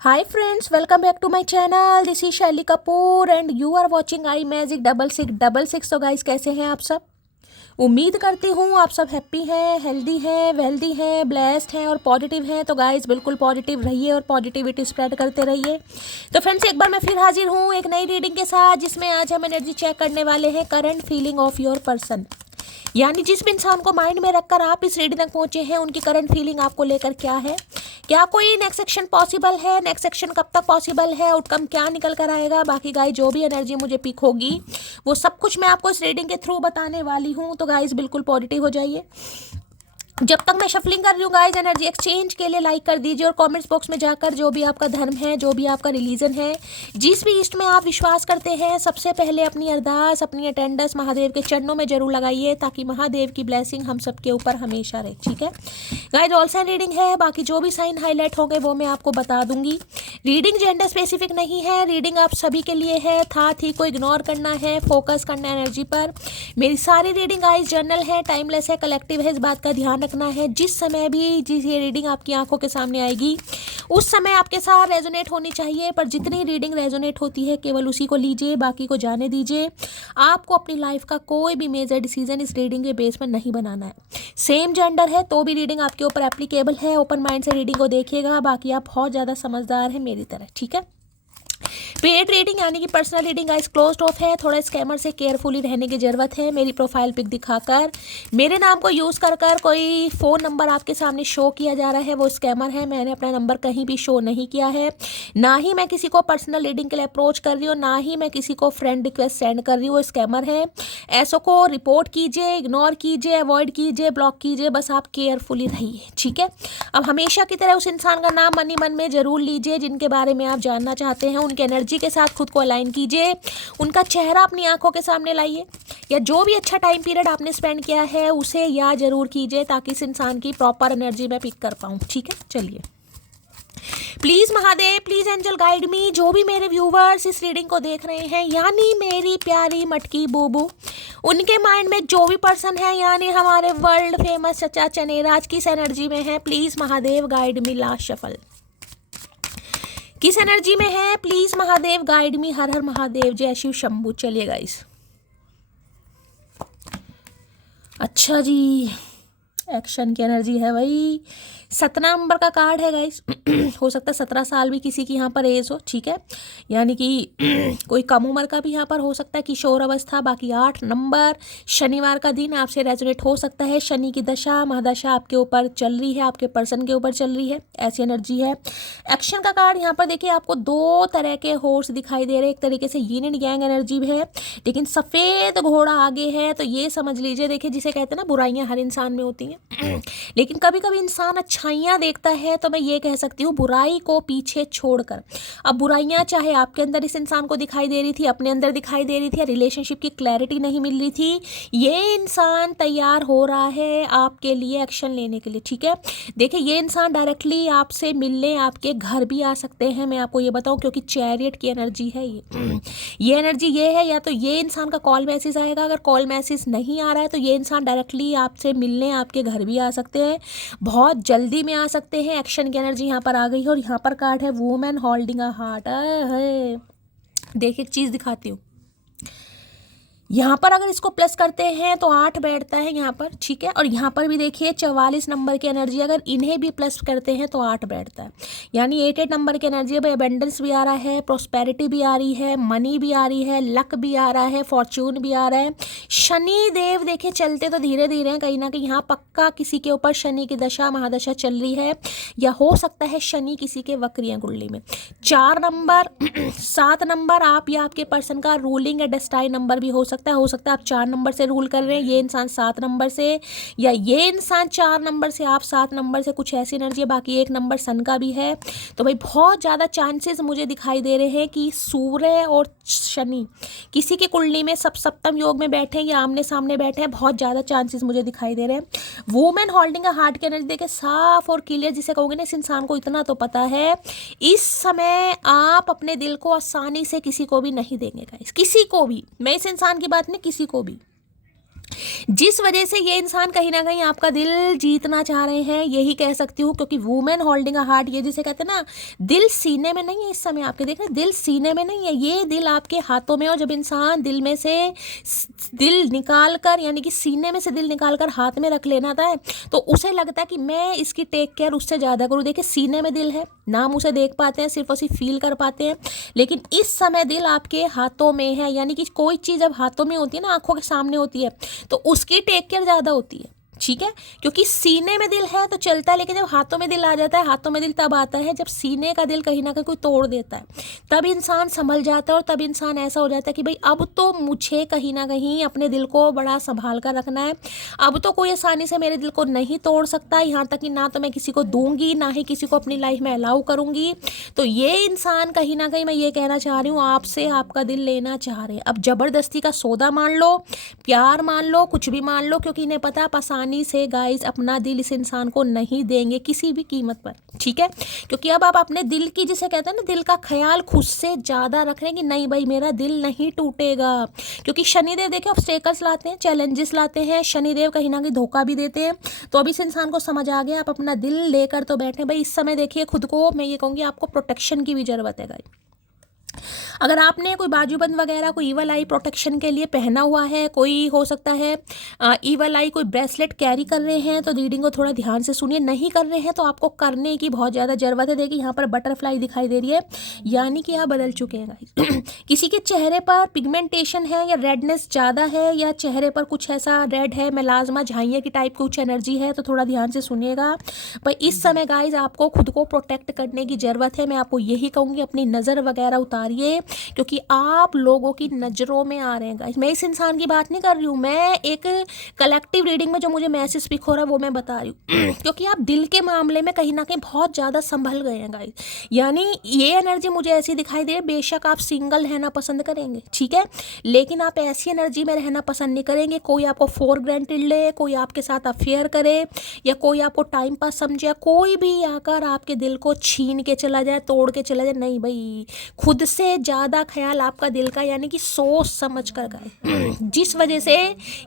Hi friends, welcome back to my channel. This is शैली Kapoor and you are watching I magic 6666। तो guys कैसे हैं आप सब? उम्मीद करती हूँ आप सब हैप्पी हैं, हेल्दी हैं, वेल्दी हैं, ब्लेस्ड हैं और पॉजिटिव हैं। तो गाइस बिल्कुल पॉजिटिव रहिए और पॉजिटिविटी स्प्रेड करते रहिए। तो फ्रेंड्स एक बार मैं फिर हाजिर हूँ एक नई रीडिंग के साथ, जिसमें आज हम एनर्जी चेक करने वाले हैं current feeling of your person. यानी जिस भी इंसान को माइंड में रखकर आप इस रीडिंग तक पहुंचे हैं, उनकी करंट फीलिंग आपको लेकर क्या है, क्या कोई नेक्स्ट सेक्शन पॉसिबल है, नेक्स्ट सेक्शन कब तक पॉसिबल है, आउटकम क्या निकल कर आएगा। बाकी गाइस जो भी एनर्जी मुझे पिक होगी वो सब कुछ मैं आपको इस रीडिंग के थ्रू बताने वाली हूँ। तो गाइस बिल्कुल पॉजिटिव हो जाइए। जब तक मैं शफलिंग कर रही हूँ गाइस, एनर्जी एक्सचेंज के लिए लाइक कर दीजिए और कमेंट्स बॉक्स में जाकर जो भी आपका धर्म है, जो भी आपका रिलीजन है, जिस भी इष्ट में आप विश्वास करते हैं, सबसे पहले अपनी अरदास, अपनी अटेंडेंस महादेव के चरणों में जरूर लगाइए, ताकि महादेव की ब्लेसिंग हम सबके ऊपर हमेशा रहे। ठीक है गाइस, ऑल साइन रीडिंग है, बाकी जो भी साइन हाईलाइट होंगे वो मैं आपको बता दूंगी। रीडिंग जेंडर स्पेसिफिक नहीं है, रीडिंग आप सभी के लिए है। था थी को इग्नोर करना है, फोकस करना है एनर्जी पर। मेरी सारी रीडिंग गाइस जर्नल है, टाइमलेस है, कलेक्टिव है, इस बात का ध्यान रखना है। जिस समय भी जिस ये रीडिंग आपकी आंखों के सामने आएगी उस समय आपके साथ रेजोनेट होनी चाहिए, पर जितनी रीडिंग रेजोनेट होती है केवल उसी को लीजिए, बाकी को जाने दीजिए। आपको अपनी लाइफ का कोई भी मेजर डिसीजन इस रीडिंग के बेस पर नहीं बनाना है। सेम जेंडर है तो भी रीडिंग आपके ऊपर एप्लीकेबल है। ओपन माइंड से रीडिंग को देखिएगा, बाकी आप बहुत ज़्यादा समझदार हैं मेरी तरह। ठीक है, पेड रीडिंग यानी कि personal reading guys closed of है। थोड़ा स्कैमर से केयरफुली रहने की जरूरत है। मेरी प्रोफाइल पिक दिखाकर मेरे नाम को यूज़ कर कोई फ़ोन नंबर आपके सामने शो किया जा रहा है, वो स्कैमर है। मैंने अपना नंबर कहीं भी शो नहीं किया है, ना ही मैं किसी को पर्सनल रीडिंग के लिए अप्रोच कर रही हूँ, ना ही मैं किसी को फ्रेंड रिक्वेस्ट सेंड कर रही हूँ। वो स्कैमर है। ऐसो को रिपोर्ट कीजिए, इग्नोर कीजिए, अवॉइड कीजिए, ब्लॉक कीजिए, बस आप केयरफुली रहिए। ठीक है, अब हमेशा की तरह उस इंसान का नाम मन ही मन में जरूर लीजिए जिनके बारे में आप जानना चाहते हैं। उनके एनर्जी के साथ खुद को अलाइन कीजिए, उनका चेहरा अपनी आंखों के सामने लाइए, या जो भी अच्छा टाइम पीरियड आपने स्पेंड किया है उसे याद जरूर कीजिए, ताकि इस इंसान की प्रॉपर एनर्जी मैं पिक कर पाऊँ। ठीक है, चलिए please Mahadev, please angel guide me. जो भी मेरे व्यूवर्स इस रीडिंग को देख रहे हैं, यानी मेरी प्यारी मटकी बूबू, उनके माइंड में जो भी पर्सन है, यानी हमारे वर्ल्ड फेमस चचा चनेराज किस एनर्जी में है, please Mahadev guide me. Last shuffle किस एनर्जी में है, प्लीज महादेव गाइड मी। हर हर महादेव, जय शिव शंभू। चलिए गाइस, अच्छा जी, एक्शन की एनर्जी है भाई। 17 नंबर का कार्ड है गाइस। हो सकता है 17 साल भी किसी की यहाँ पर एज हो। ठीक है, यानी कि कोई कम उम्र का भी यहाँ पर हो सकता है, किशोर अवस्था। बाकी 8 नंबर, शनिवार का दिन आपसे रेजोनेट हो सकता है। शनि की दशा महादशा आपके ऊपर चल रही है, आपके पर्सन के ऊपर चल रही है, ऐसी एनर्जी है। एक्शन का कार्ड यहाँ पर देखिए, आपको 2 तरह के हॉर्स दिखाई दे रहे हैं। एक तरीके से यिन एंड यांग एनर्जी भी है, लेकिन सफ़ेद घोड़ा आगे है, तो ये समझ लीजिए। देखिए, जिसे कहते हैं ना, बुराइयां हर इंसान में होती हैं, लेकिन कभी कभी इंसान अच्छाइयाँ देखता है, तो मैं ये कह सकती हूँ बुराई को पीछे छोड़कर। अब बुराइयाँ चाहे आपके अंदर इस इंसान को दिखाई दे रही थी, अपने अंदर दिखाई दे रही थी, या रिलेशनशिप की क्लैरिटी नहीं मिल रही थी, ये इंसान तैयार हो रहा है आपके लिए एक्शन लेने के लिए। ठीक है, देखिए ये इंसान डायरेक्टली आपसे मिलने आपके घर भी आ सकते हैं, मैं आपको ये बताऊँ, क्योंकि चैरियट की एनर्जी है ये एनर्जी ये है। या तो ये इंसान का कॉल मैसेज आएगा, अगर कॉल मैसेज नहीं आ रहा है तो ये इंसान डायरेक्टली आपसे मिलने आपके घर भी आ सकते हैं, बहुत जल्दी में आ सकते हैं। एक्शन की एनर्जी यहाँ पर आ गई है। और यहाँ पर कार्ड है वुमेन होल्डिंग अ हार्ट है। देखिए एक चीज़ दिखाती हूँ, यहाँ पर अगर इसको प्लस करते हैं तो 8 बैठता है यहाँ पर। ठीक है, और यहाँ पर भी देखिए 44 नंबर की एनर्जी, अगर इन्हें भी प्लस करते हैं तो 8 बैठता है, यानी 88 नंबर की एनर्जी। भाई अबेंडेंस भी आ रहा है, प्रोस्पेरिटी भी आ रही है, मनी भी आ रही है, लक भी आ रहा है, फॉर्च्यून भी आ रहा है। शनि देव देखिए चलते तो धीरे धीरे हैं, कहीं ना कहीं यहाँ पक्का किसी के ऊपर शनि की दशा महादशा चल रही है, या हो सकता है शनि किसी के वक्रियां कुंडली में। 4 नंबर 7 नंबर आप या आपके पर्सन का रूलिंग या डेस्टाइन नंबर भी हो सकता है आप 4 नंबर से रूल कर रहे हैं, ये इंसान 7 नंबर से, या ये इंसान 4 नंबर से, आप 7 नंबर से, कुछ ऐसी एनर्जी है। बाकी 1 नंबर सन का भी है। तो भाई बहुत ज़्यादा चांसेस मुझे दिखाई दे रहे हैं कि सूर्य और शनि किसी की कुंडली में सब सप्तम योग में बैठे या आमने सामने बैठे हैं, बहुत ज़्यादा चांसेस मुझे दिखाई दे रहे हैं। वुमेन होल्डिंग अ हार्ट की एनर्जी देखे साफ और क्लियर, जिसे कहोगे ना, इस इंसान को इतना तो पता है, इस समय आप अपने दिल को आसानी से किसी को भी नहीं देंगे गाइस, किसी को भी। मैं इस इंसान की बात नहीं, किसी को भी। जिस वजह से ये इंसान कहीं ना कहीं आपका दिल जीतना चाह रहे हैं, यही कह सकती हूँ। क्योंकि वुमेन होल्डिंग अ हार्ट, ये जिसे कहते हैं ना, दिल सीने में नहीं है इस समय आपके, देख रहे दिल सीने में नहीं है, ये दिल आपके हाथों में। और जब इंसान दिल में से दिल निकाल कर, यानी कि सीने में से दिल निकाल कर हाथ में रख लेना था, तो उसे लगता है कि मैं इसकी टेक केयर उससे ज़्यादा करूँ। देखिए सीने में दिल है ना, हम उसे देख पाते हैं, सिर्फ उसे फील कर पाते हैं, लेकिन इस समय दिल आपके हाथों में है। यानी कि कोई चीज़ जब हाथों में होती है ना, आंखों के सामने होती है, तो उसकी टेक केयर ज़्यादा होती है, ठीक है। क्योंकि सीने में दिल है तो चलता है, लेकिन जब हाथों में दिल आ जाता है, हाथों में दिल तब आता है जब सीने का दिल कहीं ना कहीं कोई तोड़ देता है, तब इंसान संभल जाता है। और तब इंसान ऐसा हो जाता है कि भाई अब तो मुझे कहीं ना कहीं अपने दिल को बड़ा संभाल कर रखना है, अब तो कोई आसानी से मेरे दिल को नहीं तोड़ सकता, यहाँ तक कि ना तो मैं किसी को दूंगी, ना ही किसी को अपनी लाइफ में अलाउ करूँगी। तो ये इंसान कहीं ना कहीं, मैं ये कहना चाह रही हूँ, आपसे आपका दिल लेना चाह रहे हैं। अब ज़बरदस्ती का सौदा मान लो, प्यार मान लो, कुछ भी मान लो, क्योंकि इन्हें पता आसानी से गाइस अपना दिल इस इंसान को नहीं देंगे किसी भी कीमत पर, ठीक है। क्योंकि अब आप अपने दिल की, जिसे कहते हैं ना, दिल का ख्याल खुद से ज़्यादा रख रहे हैं कि नहीं भाई मेरा दिल नहीं टूटेगा। क्योंकि शनिदेव देखिए ऑब्स्टेकल्स लाते हैं, चैलेंजेस लाते हैं, शनिदेव कहीं ना कहीं धोखा भी देते हैं। तो अब इस इंसान को समझ आ गया, आप अपना दिल लेकर तो बैठे भाई। इस समय देखिए खुद को, मैं ये कहूँगी आपको प्रोटेक्शन की भी ज़रूरत है गाइस। अगर आपने कोई बाजूबंद वगैरह कोई ईवल आई प्रोटेक्शन के लिए पहना हुआ है, कोई हो सकता है ईवल आई कोई ब्रेसलेट कैरी कर रहे हैं, तो रीडिंग को थोड़ा ध्यान से सुनिए। नहीं कर रहे हैं तो आपको करने की बहुत ज़्यादा ज़रूरत है। देखिए यहाँ पर बटरफ्लाई दिखाई दे रही है, यानी कि आप बदल चुके हैं गाइस। किसी के चेहरे पर पिगमेंटेशन है या रेडनेस ज़्यादा है, या चेहरे पर कुछ ऐसा रेड है, मेलाज्मा झाइयाँ की टाइप कुछ एनर्जी है, तो थोड़ा ध्यान से सुनिएगा भाई। इस समय गाइस आपको खुद को प्रोटेक्ट करने की ज़रूरत है। मैं आपको यही कहूँगी, अपनी नज़र वगैरह उतारिए, क्योंकि आप लोगों की नज़रों में आ रहे हैं गाइस। मैं इस इंसान की बात नहीं कर रही हूँ, मैं एक कलेक्टिव रीडिंग में जो मुझे मैसेज पिक हो रहा है वो मैं बता रही हूँ। क्योंकि आप दिल के मामले में कहीं ना कहीं बहुत ज़्यादा संभल गए हैं गाइस। यानी ये एनर्जी मुझे ऐसी दिखाई दे, बेशक आप सिंगल रहना पसंद करेंगे, ठीक है, लेकिन आप ऐसी एनर्जी में रहना पसंद नहीं करेंगे। कोई आपको फॉर ग्रांटेड ले, कोई आपके साथ अफेयर करे, या कोई आपको टाइम पास समझे, कोई भी आकर आपके दिल को छीन के चला जाए, तोड़ के चला जाए, नहीं भाई। खुद से ज़्यादा ख्याल आपका दिल का, यानी कि सोच समझ कर गए। जिस वजह से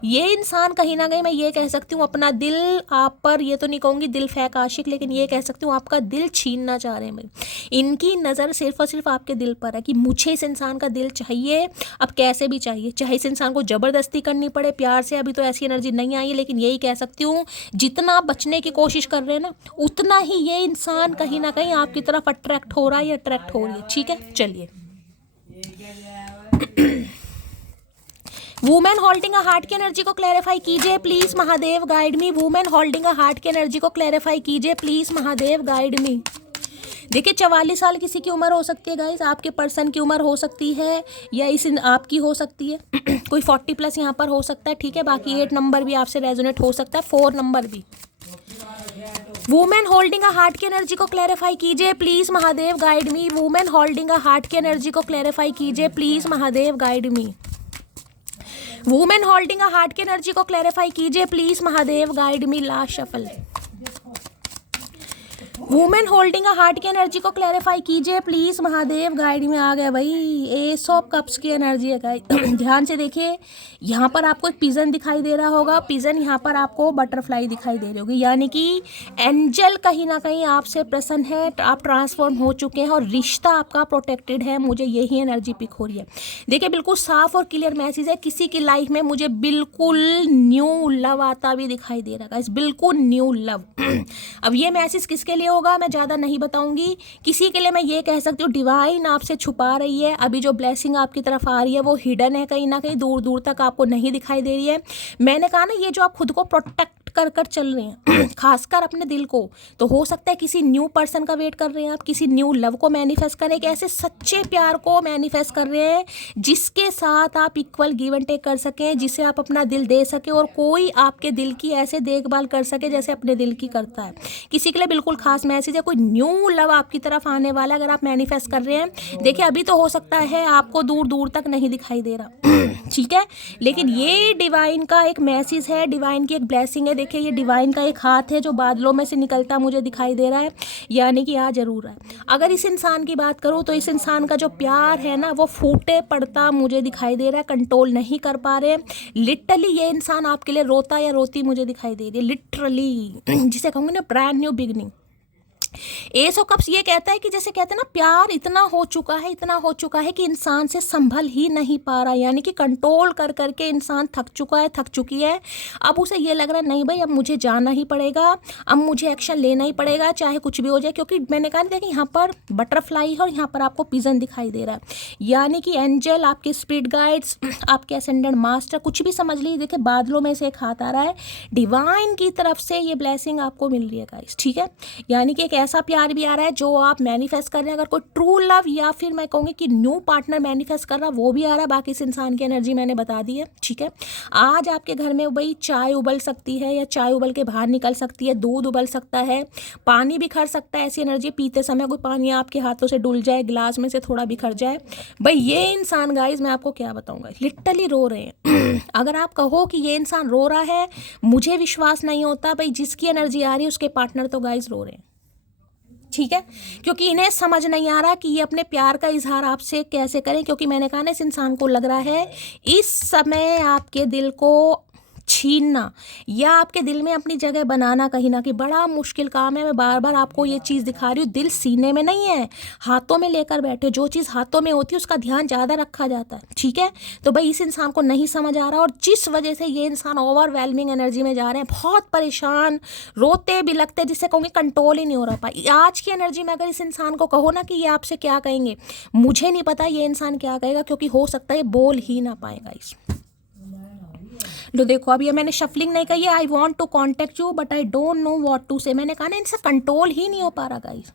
ये इंसान कहीं ना कहीं, मैं ये कह सकती हूँ, अपना दिल आप पर, ये तो नहीं कहूँगी दिल फेंक आशिक, लेकिन ये कह सकती हूँ आपका दिल छीनना चाह रहे हैं भाई। इनकी नज़र सिर्फ और सिर्फ आपके दिल पर है कि मुझे इस इंसान का दिल चाहिए, अब कैसे भी चाहिए, चाहे इस इंसान को ज़बरदस्ती करनी पड़े, प्यार से। अभी तो ऐसी एनर्जी नहीं आई है, लेकिन यही कह सकती हूँ, जितना आप बचने की कोशिश कर रहे हैं ना, उतना ही ये इंसान कहीं ना कहीं आपकी तरफ अट्रैक्ट हो रहा है या अट्रैक्ट हो रही है, ठीक है। चलिए, वुमेन होल्डिंग अ हार्ट की एनर्जी को क्लैरिफाई कीजिए please, Mahadev guide me. Women holding a heart की एनर्जी को क्लैरिफाई कीजिए प्लीज, महादेव गाइड मी। देखिए 44 साल किसी की उम्र हो सकती है गाइस, आपके पर्सन की उम्र हो सकती है, या इस आपकी हो सकती है। कोई 40 प्लस यहाँ पर हो सकता है, ठीक है। बाकी 8 नंबर भी आपसे रेजोनेट हो सकता है, 4 नंबर भी। वुमेन होल्डिंग अ हार्ट की एनर्जी को क्लैरिफाई कीजिए please, Mahadev guide me. Women holding a heart की एनर्जी को क्लैरिफाई कीजिए please, Mahadev guide me. Women holding a heart की एनर्जी को क्लैरिफाई कीजिए please, Mahadev guide me. Last shuffle. Women holding a heart की एनर्जी को क्लैरिफाई कीजिए प्लीज, महादेव गाइड में। आ गया भाई, एस ऑफ कप्स की एनर्जी है गाइस। ध्यान से देखिए, यहाँ पर आपको एक पिजन दिखाई दे रहा होगा, पिजन, यहाँ पर आपको बटरफ्लाई दिखाई दे रही होगी, यानी कि एंजल कहीं ना कहीं आपसे प्रसन्न है, आप ट्रांसफॉर्म हो चुके हैं और रिश्ता आपका प्रोटेक्टेड है। मुझे यही एनर्जी पिक हो रही है। देखिए बिल्कुल साफ और क्लियर मैसेज है, किसी की लाइफ में मुझे बिल्कुल न्यू लव आता भी दिखाई दे रहा है गाइस, बिल्कुल न्यू लव। अब ये मैसेज किसके लिए होगा मैं ज़्यादा नहीं बताऊंगी। किसी के लिए मैं ये कह सकती हूँ डिवाइन आपसे छुपा रही है, अभी जो ब्लेसिंग आपकी तरफ आ रही है वो हिडन है, कहीं ना कहीं दूर दूर तक आपको नहीं दिखाई दे रही है। मैंने कहा ना, ये जो आप खुद को प्रोटेक्ट कर कर चल रहे हैं खासकर अपने दिल को, तो हो सकता है किसी न्यू पर्सन का वेट कर रहे हैं आप, किसी न्यू लव को मैनिफेस्ट करें, एक ऐसे सच्चे प्यार को मैनिफेस्ट कर रहे हैं जिसके साथ आप इक्वल गिव एंड टेक कर सकें, जिसे आप अपना दिल दे सके और कोई आपके दिल की ऐसे देखभाल कर सके जैसे अपने दिल की करता है। किसी के लिए बिल्कुल खास मैसेज है, कोई न्यू लव आपकी तरफ आने वाला है अगर आप मैनिफेस्ट कर रहे हैं। देखिए अभी तो हो सकता है आपको दूर दूर तक नहीं दिखाई दे रहा ठीक है, लेकिन ये डिवाइन का एक मैसेज है, डिवाइन की एक ब्लेसिंग है। देखिए ये डिवाइन का एक हाथ है जो बादलों में से निकलता मुझे दिखाई दे रहा है, यानी कि आ जरूर है। अगर इस इंसान की बात करूँ तो इस इंसान का जो प्यार है ना वो फूटे पड़ता मुझे दिखाई दे रहा है, कंट्रोल नहीं कर पा रहे। लिटरली ये इंसान आपके लिए रोता या रोती मुझे दिखाई दे रही है, लिटरली जिसे कहूँगी ना brand new beginning. S of cups ये कहता है कि जैसे कहते हैं ना प्यार इतना हो चुका है, इतना हो चुका है कि इंसान से संभल ही नहीं पा रहा, यानी कि कंट्रोल कर करके इंसान थक चुका है, थक चुकी है। अब उसे ये लग रहा है नहीं भाई अब मुझे जाना ही पड़ेगा, अब मुझे एक्शन लेना ही पड़ेगा चाहे कुछ भी हो जाए, क्योंकि मैंने कहा देखिए यहाँ पर बटरफ्लाई है और यहाँ पर आपको पिजन दिखाई दे रहा है, यानी कि एंजल, आपके स्पिरिट गाइड्स, आपके असेंडेंट मास्टर, कुछ भी समझ लीजिए। देखिए बादलों में से एक हाथ आ रहा है, डिवाइन की तरफ से ये ब्लेसिंग आपको मिल रही है गाइस, ठीक है। यानी कि एक ऐसा प्यार भी आ रहा है जो आप मैनिफेस्ट कर रहे हैं, अगर कोई ट्रू लव या फिर मैं कहूँगी कि न्यू पार्टनर मैनिफेस्ट कर रहा वो भी आ रहा है। बाकी इस इंसान की एनर्जी मैंने बता दी है, ठीक है। आज आपके घर में भाई चाय उबल सकती है या चाय उबल के बाहर निकल सकती है, दूध उबल सकता है, पानी बिखर सकता है। ऐसी एनर्जी पीते समय कोई पानी आपके हाथों से डुल जाए, गिलास में से थोड़ा बिखर जाए। भाई ये इंसान गाइज मैं आपको क्या बताऊँगा, लिटरली रो रहे हैं। अगर आप कहो कि ये इंसान रो रहा है, मुझे विश्वास नहीं होता। भाई जिसकी एनर्जी आ रही है उसके पार्टनर तो गाइज रो रहे हैं, ठीक है, क्योंकि इन्हें समझ नहीं आ रहा कि ये अपने प्यार का इजहार आपसे कैसे करें। क्योंकि मैंने कहा ना इस इंसान को लग रहा है इस समय आपके दिल को छीनना या आपके दिल में अपनी जगह बनाना कहीं ना कहीं बड़ा मुश्किल काम है। मैं बार बार आपको ये चीज़ दिखा रही हूँ, दिल सीने में नहीं है, हाथों में लेकर बैठे। जो चीज़ हाथों में होती है उसका ध्यान ज़्यादा रखा जाता है, ठीक है। तो भाई इस इंसान को नहीं समझ आ रहा और जिस वजह से ये इंसान ओवरवेलमिंग एनर्जी में जा रहे हैं, बहुत परेशान, रोते बिलखते, जिससे कहूँगी कंट्रोल ही नहीं हो रहा पाई। आज की एनर्जी में अगर इस इंसान को कहो ना कि ये आपसे क्या कहेंगे, मुझे नहीं पता ये इंसान क्या कहेगा, क्योंकि हो सकता है बोल ही ना पाएगा इस। लो देखो अभी मैंने शफलिंग नहीं कही है, I want to contact you but I don't know what to say. मैंने कहा ना इनसे कंट्रोल ही नहीं हो पा रहा गाइस,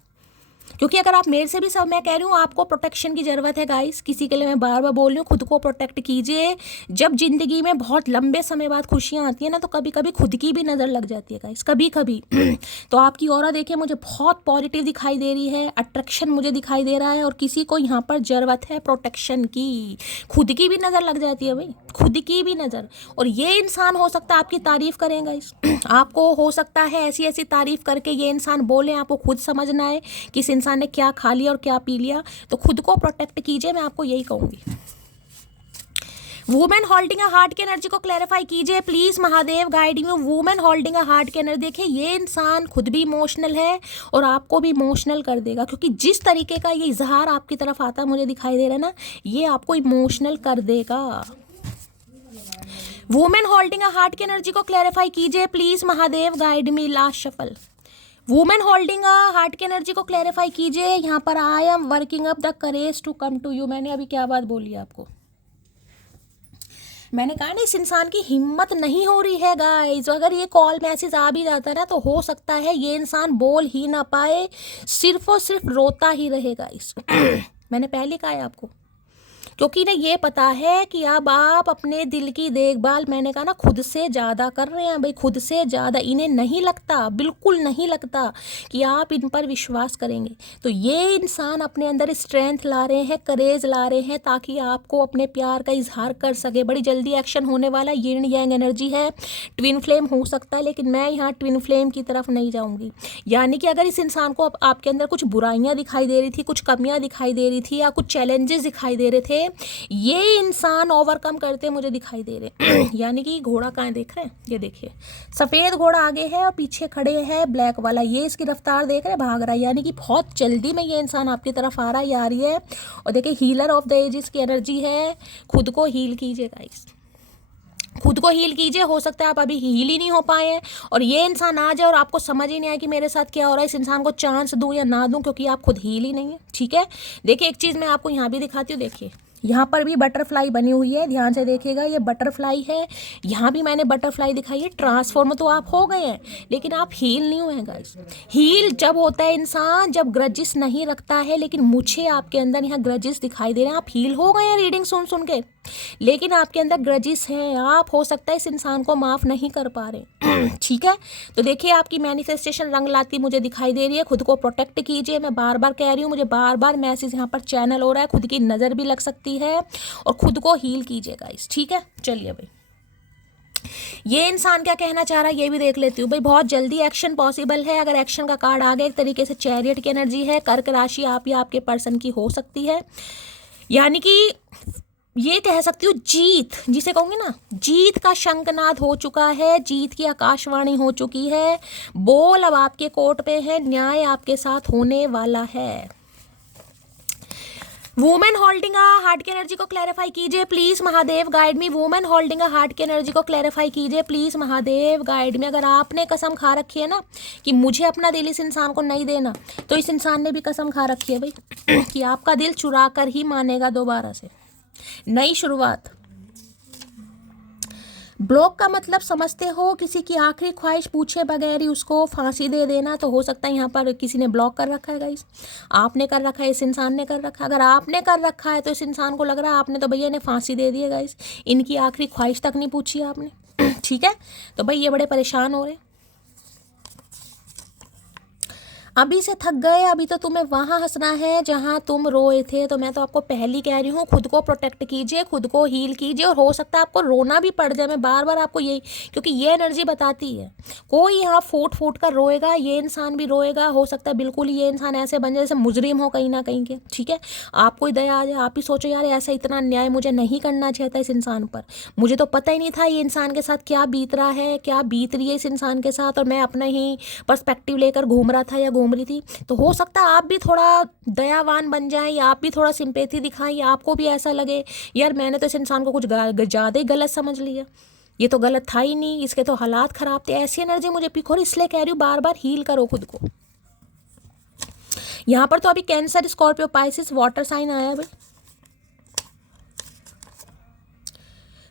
क्योंकि अगर आप मेरे से भी सब, मैं कह रही हूँ आपको प्रोटेक्शन की ज़रूरत है गाइस। किसी के लिए मैं बार बार बोल रही हूँ खुद को प्रोटेक्ट कीजिए। जब ज़िंदगी में बहुत लंबे समय बाद खुशियाँ आती हैं ना तो कभी कभी खुद की भी नज़र लग जाती है गाइस, कभी कभी। तो आपकी ऑरा देखिए मुझे बहुत पॉजिटिव दिखाई दे रही है, अट्रैक्शन मुझे दिखाई दे रहा है, और किसी को यहाँ पर ज़रूरत है प्रोटेक्शन की। खुद की भी नज़र लग जाती है भाई, खुद की भी नज़र। और ये इंसान हो सकता है आपकी तारीफ़ करें गाइस, आपको हो सकता है ऐसी ऐसी तारीफ़ करके ये इंसान बोले, आपको खुद समझना है कि इस इंसान ने क्या खा लिया और क्या पी लिया। तो खुद को प्रोटेक्ट कीजिए, मैं आपको यही कहूँगी। वुमेन होल्डिंग अ हार्ट की एनर्जी को क्लैरिफाई कीजिए please, Mahadev guide you. Women holding a heart की एनर्जी, देखिए ये इंसान खुद भी इमोशनल है और आपको भी इमोशनल कर देगा, क्योंकि जिस तरीके का ये इजहार आपकी तरफ आता मुझे दिखाई दे रहा है ना, ये आपको इमोशनल कर देगा। वुमेन होल्डिंग अ हार्ट की एनर्जी को क्लैरिफाई कीजिए please, Mahadev guide me. Last shuffle. Women holding a heart की एनर्जी को क्लैरिफाई कीजिए। यहाँ पर I am working up the courage to come to you. मैंने अभी क्या बात बोली आपको, मैंने कहा ना इस इंसान की हिम्मत नहीं हो रही है गाइस। अगर ये कॉल मैसेज आ भी जाता है ना तो हो सकता है ये इंसान बोल ही ना पाए, सिर्फ और सिर्फ रोता ही रहेगा इस। मैंने पहले कहा है आपको, क्योंकि इन्हें ये पता है कि अब आप अपने दिल की देखभाल, मैंने कहा ना, खुद से ज़्यादा कर रहे हैं भाई, खुद से ज़्यादा। इन्हें नहीं लगता, बिल्कुल नहीं लगता कि आप इन पर विश्वास करेंगे। तो ये इंसान अपने अंदर स्ट्रेंथ ला रहे हैं, करेज ला रहे हैं, ताकि आपको अपने प्यार का इजहार कर सके। बड़ी जल्दी एक्शन होने वाला, यिन यांग एनर्जी है, ट्विन फ्लेम हो सकता है, लेकिन मैं यहाँ ट्विन फ्लेम की तरफ नहीं जाऊँगी। यानी कि अगर इस इंसान को आपके अंदर कुछ बुराइयाँ दिखाई दे रही थी, कुछ कमियाँ दिखाई दे रही थी, या कुछ चैलेंजेस दिखाई दे रहे थे, ये इंसान ओवरकम करते मुझे दिखाई दे रहे। यानी कि घोड़ा कहाँ देख रहे हैं, ये देखिए सफ़ेद घोड़ा आगे है और पीछे खड़े है ब्लैक वाला, ये इसकी रफ्तार देख रहे हैं, भाग रहा है। यानी कि बहुत जल्दी में ये इंसान आपकी तरफ आ रहा है या आ रही है। और देखिए हीलर ऑफ द एजेस की एनर्जी है, खुद को हील कीजिए गाइस, खुद को हील कीजिए। हो सकता है आप अभी हील ही नहीं हो पाए हैं और ये इंसान आ जाए और आपको समझ ही नहीं आए कि मेरे साथ क्या हो रहा है, इस इंसान को चांस दूं या ना दूं, क्योंकि आप खुद हील ही नहीं है, ठीक है। देखिए एक चीज़ मैं आपको यहाँ भी दिखाती हूँ, देखिए यहाँ पर भी बटरफ्लाई बनी हुई है, ध्यान से देखिएगा, ये बटरफ्लाई है। यहाँ भी मैंने बटरफ्लाई दिखाई है। ट्रांसफॉर्म तो आप हो गए हैं, लेकिन आप हील नहीं हुए हैं गाइस। हील जब होता है इंसान, जब ग्रजिस नहीं रखता है, लेकिन मुझे आपके अंदर यहाँ ग्रजिस दिखाई दे रहे हैं। आप हील हो गए हैं रीडिंग सुन सुन के, लेकिन आपके अंदर ग्रजिस हैं। आप हो सकता है इस इंसान को माफ़ नहीं कर पा रहे, ठीक है। तो देखिए आपकी मैनिफेस्टेशन रंग लाती मुझे दिखाई दे रही है। खुद को प्रोटेक्ट कीजिए, मैं बार बार कह रही हूँ, मुझे बार बार मैसेज यहाँ पर चैनल हो रहा है, खुद की नज़र भी लग सकती है, और खुद को हील कीजिएगा इस, ठीक है। चलिए भाई ये इंसान क्या कहना चाह रहा है ये भी देख लेती हूँ भाई। बहुत जल्दी एक्शन पॉसिबल है। अगर एक्शन का कार्ड आ गया, एक तरीके से चैरियट की एनर्जी है। कर्क राशि आप या आपके पर्सन की हो सकती है, यानी कि ये कह सकती हूँ जीत, जिसे कहूँगी ना, जीत का शंखनाद हो चुका है, जीत की आकाशवाणी हो चुकी है। बोल अब आपके कोर्ट पे है, न्याय आपके साथ होने वाला है। वुमेन होल्डिंग अ हार्ट की एनर्जी को क्लैरिफाई कीजिए please Mahadev, guide me. Women holding a heart की एनर्जी को क्लैरिफाई कीजिए प्लीज महादेव, गाइड में। अगर आपने कसम खा रखी है ना कि मुझे अपना दिल इस इंसान को नहीं देना, तो इस इंसान ने भी कसम खा रखी है भाई कि आपका दिल चुरा कर ही मानेगा दोबारा से। नई शुरुआत। ब्लॉक का मतलब समझते हो, किसी की आखिरी ख्वाहिश पूछे बगैर ही उसको फांसी दे देना। तो हो सकता है यहाँ पर किसी ने ब्लॉक कर रखा है गाइस, आपने कर रखा है, इस इंसान ने कर रखा है। अगर आपने कर रखा है तो इस इंसान को लग रहा है आपने तो भैया इन्हें फांसी दे दी है गाइस, इनकी आखिरी ख्वाहिश तक नहीं पूछी आपने। ठीक है, तो भाई ये बड़े परेशान हो रहे, अभी से थक गए। अभी तो तुम्हें वहाँ हंसना है जहाँ तुम रोए थे। तो मैं तो आपको पहली कह रही हूँ, खुद को प्रोटेक्ट कीजिए, खुद को हील कीजिए। और हो सकता है आपको रोना भी पड़ जाए, मैं बार बार आपको यही, क्योंकि ये एनर्जी बताती है कोई यहाँ फूट फूट कर रोएगा, ये इंसान भी रोएगा। हो सकता है बिल्कुल ही ये इंसान ऐसे बन जाए जैसे मुजरिम हो कहीं ना कहीं के। ठीक है, आपको ही दया आ जाए, आप ही सोचो यार ऐसा इतना अन्याय मुझे नहीं करना चाहिए था इस इंसान पर। मुझे तो पता ही नहीं था ये इंसान के साथ क्या बीत रहा है, क्या बीत रही है इस इंसान के साथ, और मैं अपना ही पर्सपेक्टिव लेकर घूम रहा था या घूम रही थी। तो हो सकता है आप भी थोड़ा दयावान बन जाएं, या आप भी थोड़ा सिंपैथी दिखाएं, या आपको भी ऐसा लगे यार मैंने तो इस इंसान को कुछ ज़्यादा ही गलत समझ लिया, ये तो गलत था ही नहीं, इसके तो हालात ख़राब थे। ऐसी एनर्जी मुझे पिक हो रही, इसलिए कह रही हूँ बार बार हील करो खुद को। यहाँ पर तो अभी Cancer, Scorpio, Pisces, water sign आया है भाई।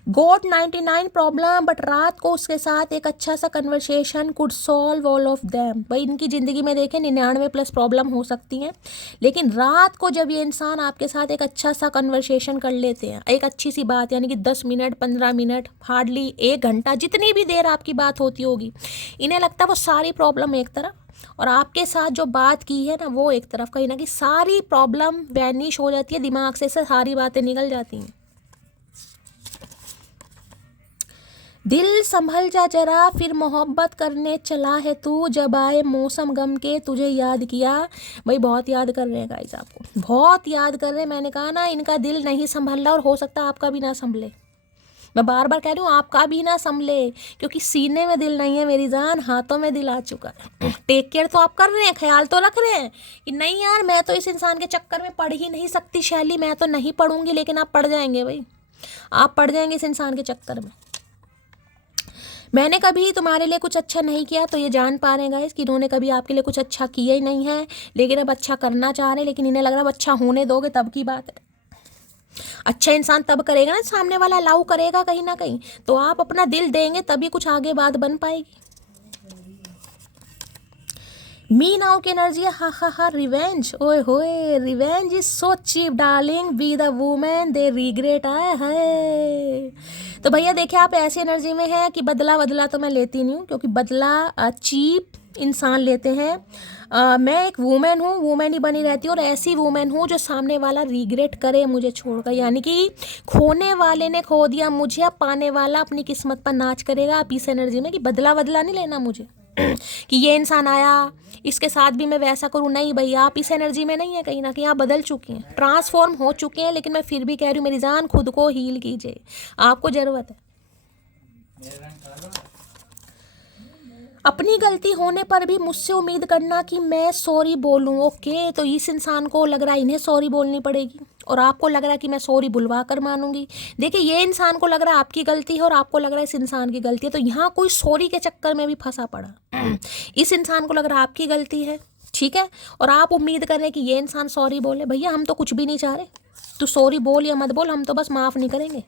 गोट 99 प्रॉब्लम, बट रात को उसके साथ एक अच्छा सा conversation could solve all of them. भाई इनकी ज़िंदगी में देखें 99+ प्रॉब्लम हो सकती हैं, लेकिन रात को जब ये इंसान आपके साथ एक अच्छा सा कन्वर्सेशन कर लेते हैं, एक अच्छी सी बात, यानी कि 10 मिनट, 15 मिनट, हार्डली 1 घंटा, जितनी भी देर आपकी बात होती होगी, इन्हें लगता है वो सारी प्रॉब्लम एक तरफ, और आपके साथ जो बात की है ना वो एक तरफ, कहीं ना कहीं सारी प्रॉब्लम वैनिश हो जाती है, दिमाग से सारी बातें निकल जाती हैं। दिल संभल जा जरा, फिर मोहब्बत करने चला है तू, जब आए मौसम गम के तुझे याद किया। भाई बहुत याद कर रहे हैं गाइस, आपको बहुत याद कर रहे हैं। मैंने कहा ना इनका दिल नहीं संभल रहा, और हो सकता है आपका भी ना संभले। मैं बार बार कह रही हूँ आपका भी ना संभले, क्योंकि सीने में दिल नहीं है मेरी जान, हाथों में दिल आ चुका है। टेक केयर तो आप कर रहे हैं, ख्याल तो रख रहे हैं कि नहीं यार मैं तो इस इंसान के चक्कर में पड़ ही नहीं सकती शैली, मैं तो नहीं पढ़ूंगी, लेकिन आप पड़ जाएंगे भाई, आप पड़ जाएंगे इस इंसान के चक्कर में। मैंने कभी तुम्हारे लिए कुछ अच्छा नहीं किया, तो ये जान पा रहे हैं गाइस कि इन्होंने कभी आपके लिए कुछ अच्छा किया ही नहीं है, लेकिन अब अच्छा करना चाह रहे हैं, लेकिन इन्हें लग रहा है अब अच्छा होने दोगे तब की बात है। अच्छा इंसान तब करेगा ना, सामने वाला अलाउ करेगा कहीं ना कहीं, तो आप अपना दिल देंगे तभी कुछ आगे बात बन पाएगी। मी नाउ की एनर्जी है, हा हा हा, रिवेंज। ओए होए, revenge is so cheap darling, be the women they regret आए है। तो भैया देखिए आप ऐसी एनर्जी में है कि बदला तो मैं लेती नहीं हूँ, क्योंकि बदला चीप इंसान लेते हैं। मैं एक वुमेन हूँ, वुमेन ही बनी रहती हूँ, और ऐसी वुमेन हूँ जो सामने वाला रिग्रेट करे मुझे छोड़कर, यानी कि खोने वाले ने खो दिया मुझे, अब पाने वाला अपनी किस्मत पर नाच करेगा। आप इस एनर्जी में कि बदला नहीं लेना मुझे कि ये इंसान आया इसके साथ भी मैं वैसा करूँ, नहीं भैया आप इस एनर्जी में नहीं है, कहीं ना कहीं आप बदल चुकी हैं, ट्रांसफॉर्म हो चुके हैं। लेकिन मैं फिर भी कह रही हूँ मेरी जान, खुद को हील कीजिए, आपको ज़रूरत है। अपनी गलती होने पर भी मुझसे उम्मीद करना कि मैं सॉरी बोलूँ। ओके, तो इस इंसान को लग रहा है इन्हें सॉरी बोलनी पड़ेगी, और आपको लग रहा है कि मैं सॉरी बुलवा कर मानूंगी। देखिए ये इंसान को लग रहा है आपकी गलती है, और आपको लग रहा है इस इंसान की गलती है, तो यहाँ कोई सॉरी के चक्कर में भी फंसा पड़ा। इस इंसान को लग रहा है आपकी गलती है, ठीक है, और आप उम्मीद कर रहे हैं कि ये इंसान सॉरी बोले। भैया हम तो कुछ भी नहीं चाह रहे, तू सॉरी बोल या मत बोल, हम तो बस माफ़ नहीं करेंगे।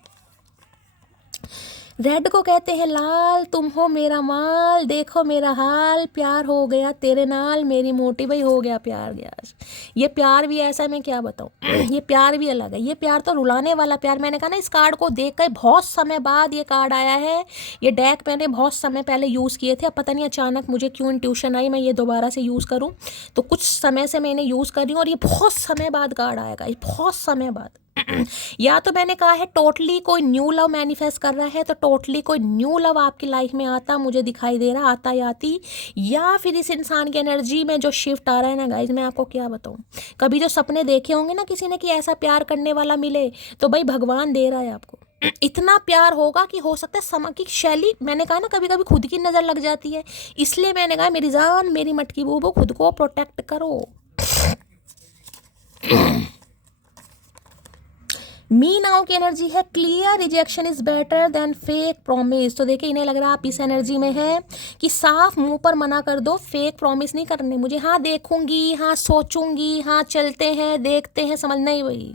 रेड को कहते हैं लाल, तुम हो मेरा माल, देखो मेरा हाल, प्यार हो गया तेरे नाल, मेरी मोटी भाई हो गया प्यार गैस। ये प्यार भी ऐसा है, मैं क्या बताऊँ, ये प्यार भी अलग है। ये प्यार तो रुलाने वाला प्यार। मैंने कहा ना इस कार्ड को देख कर बहुत समय बाद ये कार्ड आया है। ये डेक मैंने बहुत समय पहले यूज़ किए थे, अब पता नहीं अचानक मुझे क्यों इंट्यूशन आई मैं ये दोबारा से यूज़ करूँ, तो कुछ समय से मैं इन्हें यूज़ कर रही हूँ, और ये बहुत समय बाद कार्ड आएगा, बहुत समय बाद। या तो मैंने कहा है टोटली कोई न्यू लव मैनिफेस्ट कर रहा है, तो टोटली कोई न्यू लव आपकी लाइफ में आता मुझे दिखाई दे रहा, आता या आती, या फिर इस इंसान की एनर्जी में जो शिफ्ट आ रहा है ना गाइज, मैं आपको क्या बताऊँ, कभी जो सपने देखे होंगे ना किसी ने कि ऐसा प्यार करने वाला मिले, तो भाई भगवान दे रहा है आपको। इतना प्यार होगा कि हो सकता है समय की शैली, मैंने कहा ना कभी कभी खुद की नज़र लग जाती है, इसलिए मैंने कहा मेरी जान मेरी मटकी बूबो खुद को प्रोटेक्ट करो। मी नाउ की एनर्जी है clear rejection is better than fake promise. तो देखिए इन्हें लग रहा है आप इस एनर्जी में है कि साफ मुंह पर मना कर दो, फेक प्रॉमिस नहीं करने मुझे, हाँ देखूंगी, हाँ सोचूंगी, हाँ चलते हैं देखते हैं, समझ नहीं भाई।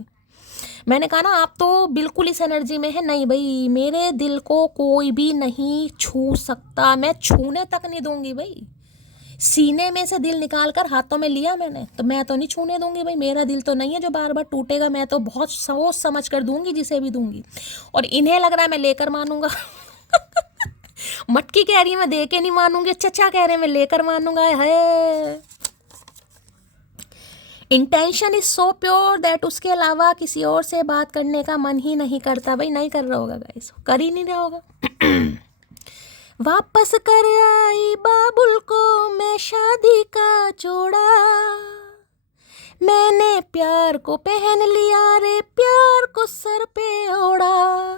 मैंने कहा ना आप तो बिल्कुल इस एनर्जी में है, नहीं भाई मेरे दिल को कोई भी नहीं छू सकता, मैं छूने तक नहीं दूंगी भाई। सीने में से दिल निकाल कर हाथों में लिया मैंने, तो मैं तो नहीं छूने दूंगी भाई, मेरा दिल तो नहीं है जो बार बार टूटेगा, मैं तो बहुत सोच समझ कर दूंगी जिसे भी दूंगी। और इन्हें लग रहा है मैं लेकर मानूंगा। मटकी कह रही है मैं दे के नहीं मानूंगी, चचा कह रहे हैं मैं लेकर मानूंगा। है intention is so pure that उसके अलावा किसी और से बात करने का मन ही नहीं करता। भाई नहीं कर रहा होगा गाइस, कर ही नहीं रहा होगा। वापस कर आई बाबुल को मैं शादी का जोड़ा, मैंने प्यार को पहन लिया रे प्यार को सर पे ओढ़ा,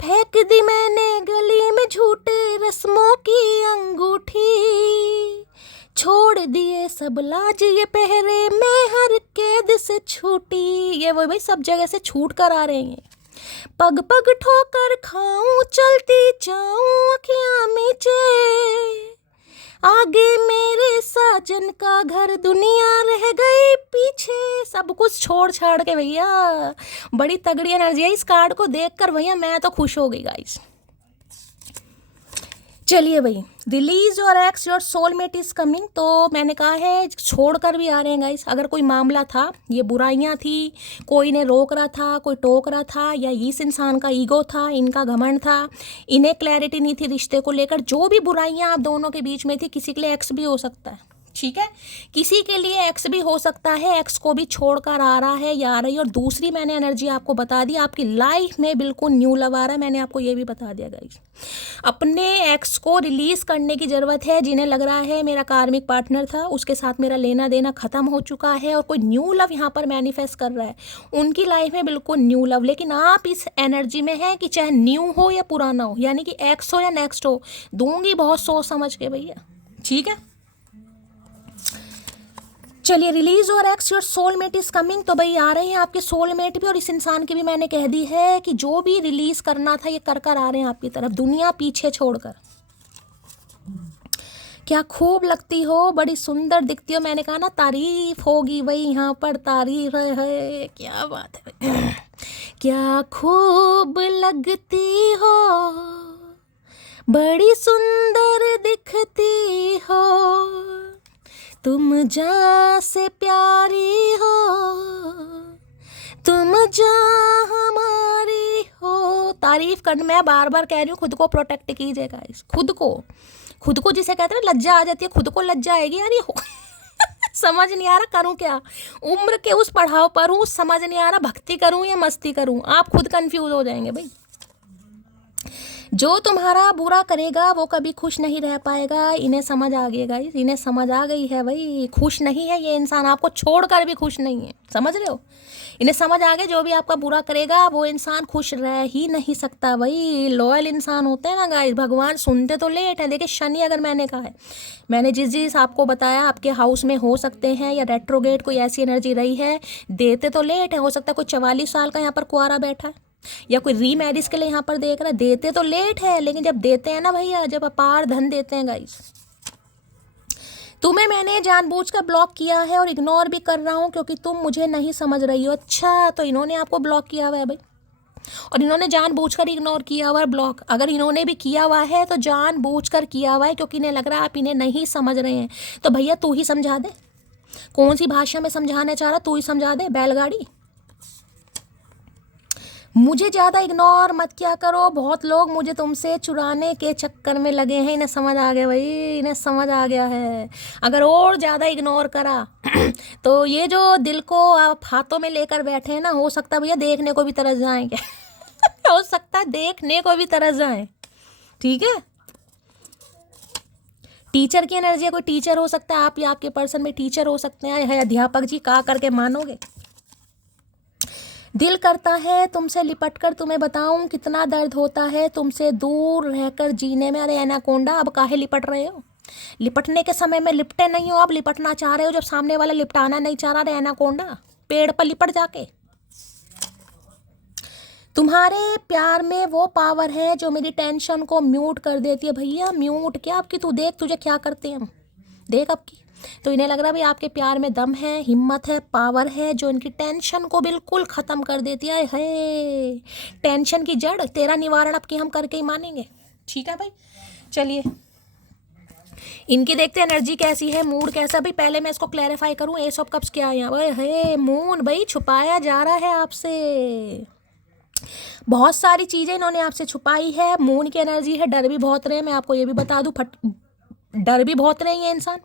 फेंक दी मैंने गली में झूठे रस्मों की अंगूठी, छोड़ दिए सब लाज ये पहरे मैं हर कैद से छूटी। ये वो भाई सब जगह से छूट कर आ रहे हैं, पग पग ठोकर खाऊं चलती जाऊं अखियां मीचे, आगे मेरे साजन का घर दुनिया रह गई पीछे। सब कुछ छोड़ छाड़ के भैया बड़ी तगड़ी एनर्जी है इस कार्ड को देखकर भैया, मैं तो खुश हो गई गाइस। चलिए भाई release your x your soulmate is coming. तो मैंने कहा है छोड़ कर भी आ रहे हैं गाइस। अगर कोई मामला था, ये बुराइयां थी, कोई ने रोक रहा था, कोई टोक रहा था, या इस इंसान का ईगो था, इनका घमंड था, इन्हें क्लैरिटी नहीं थी रिश्ते को लेकर, जो भी बुराइयां आप दोनों के बीच में थी, किसी के लिए एक्स भी हो सकता है, ठीक है, किसी के लिए एक्स भी हो सकता है, एक्स को भी छोड़कर आ रहा है या आ रही है। और दूसरी मैंने एनर्जी आपको बता दी, आपकी लाइफ में बिल्कुल न्यू लव आ रहा है, मैंने आपको ये भी बता दिया गाइस। अपने एक्स को रिलीज करने की ज़रूरत है, जिन्हें लग रहा है मेरा कार्मिक पार्टनर था, उसके साथ मेरा लेना देना ख़त्म हो चुका है और कोई न्यू लव यहाँ पर मैनिफेस्ट कर रहा है, उनकी लाइफ में बिल्कुल न्यू लव। लेकिन आप इस एनर्जी में है कि चाहे न्यू हो या पुराना हो, यानी कि एक्स हो या नेक्स्ट हो, दूंगी बहुत सोच समझ के भैया, ठीक है। चलिए रिलीज और x your soulmate is coming. तो भाई आ रहे हैं आपके सोलमेट भी, और इस इंसान की भी मैंने कह दी है कि जो भी रिलीज करना था ये कर कर आ रहे हैं आपकी तरफ, दुनिया पीछे छोड़कर। क्या खूब लगती हो, बड़ी सुंदर दिखती हो, मैंने कहा ना तारीफ होगी भाई, यहाँ पर तारीफ है, क्या बात है। क्या खूब लगती हो, बड़ी सुंदर दिखती हो, तुम जा से प्यारी हो, तुम जा हमारी हो। तारीफ करने मैं बार बार कह रही हूँ, खुद को प्रोटेक्ट कीजिएगा, खुद को जिसे कहते हैं ना लज्जा आ जाती है, खुद को लज्जा आएगी यार ये हो। समझ नहीं आ रहा करूँ क्या, उम्र के उस पड़ाव पर हूँ, समझ नहीं आ रहा भक्ति करूँ या मस्ती करूँ, आप खुद कंफ्यूज हो जाएंगे भाई। जो तुम्हारा बुरा करेगा वो कभी खुश नहीं रह पाएगा, इन्हें समझ आ गई गाइस, इन्हें समझ आ गई है भाई, खुश नहीं है ये इंसान, आपको छोड़कर भी खुश नहीं है, समझ रहे हो, इन्हें समझ आ गया जो भी आपका बुरा करेगा वो इंसान खुश रह ही नहीं सकता भाई। लॉयल इंसान होते हैं ना गाइस, भगवान सुनते तो लेट है। देखिए शनि, अगर मैंने कहा है, मैंने जिस आपको बताया आपके हाउस में हो सकते हैं या रेट्रोगेट कोई ऐसी एनर्जी रही है, देते तो लेट है, हो सकता है कोई 44 साल का यहाँ पर कुआरा बैठा है या कोई रीमैरिज के लिए यहाँ पर देख रहा है, देते तो लेट है, लेकिन जब देते हैं ना भैया, जब अपार धन देते हैं गाइस। तुम्हें मैंने जानबूझकर ब्लॉक किया है और इग्नोर भी कर रहा हूँ क्योंकि तुम मुझे नहीं समझ रही हो। अच्छा, तो इन्होंने आपको ब्लॉक किया हुआ है भाई, और इन्होंने जानबूझकर इग्नोर किया हुआ है ब्लॉक। अगर इन्होंने भी किया हुआ है तो जानबूझकर किया हुआ है, क्योंकि इन्हें लग रहा है आप इन्हें नहीं समझ रहे हैं। तो भैया तू ही समझा दे, कौन सी भाषा में समझाना चाह रहा, तू ही समझा दे बैलगाड़ी। मुझे ज़्यादा इग्नोर मत किया करो, बहुत लोग मुझे तुमसे चुराने के चक्कर में लगे हैं। इन्हें समझ आ गया भाई, इन्हें समझ आ गया है। अगर और ज़्यादा इग्नोर करा तो ये जो दिल को आप हाथों में लेकर बैठे हैं ना, हो सकता है भैया देखने को भी तरस जाएंगे हो सकता है देखने को भी तरस जाए। ठीक है, टीचर की एनर्जी है, कोई टीचर हो सकता है, आप या आपके पर्सन में टीचर हो सकते हैं, है अध्यापक जी, का करके मानोगे। दिल करता है तुमसे लिपट कर तुम्हें बताऊं कितना दर्द होता है तुमसे दूर रहकर जीने में। अरे एनाकोंडा, अब काहे लिपट रहे हो? लिपटने के समय में लिपटे नहीं हो, अब लिपटना चाह रहे हो जब सामने वाला लिपटाना नहीं चाह रहा। अरे एनाकोंडा, पेड़ पर लिपट जाके। तुम्हारे प्यार में वो पावर है जो मेरी टेंशन को म्यूट कर देती है। भैया म्यूट क्या आपकी, तू देख तुझे क्या करते हैं हम, देख आपकी। तो इन्हें लग रहा है भाई आपके प्यार में दम है, हिम्मत है, पावर है जो इनकी टेंशन को बिल्कुल ख़त्म कर देती है। टेंशन की जड़, तेरा निवारण अब की हम करके ही मानेंगे। ठीक है भाई, चलिए इनकी देखते हैं एनर्जी कैसी है, मूड कैसा। भाई पहले मैं इसको क्लैरिफाई करूँ, एस ऑफ कप्स क्या है यहाँ। भाई मून, भाई छुपाया जा रहा है आपसे, बहुत सारी चीज़ें इन्होंने आपसे छुपाई है। मून की एनर्जी है, डर भी बहुत रहे हैं, मैं आपको ये भी बता दूं, डर भी बहुत रहे हैं इंसान,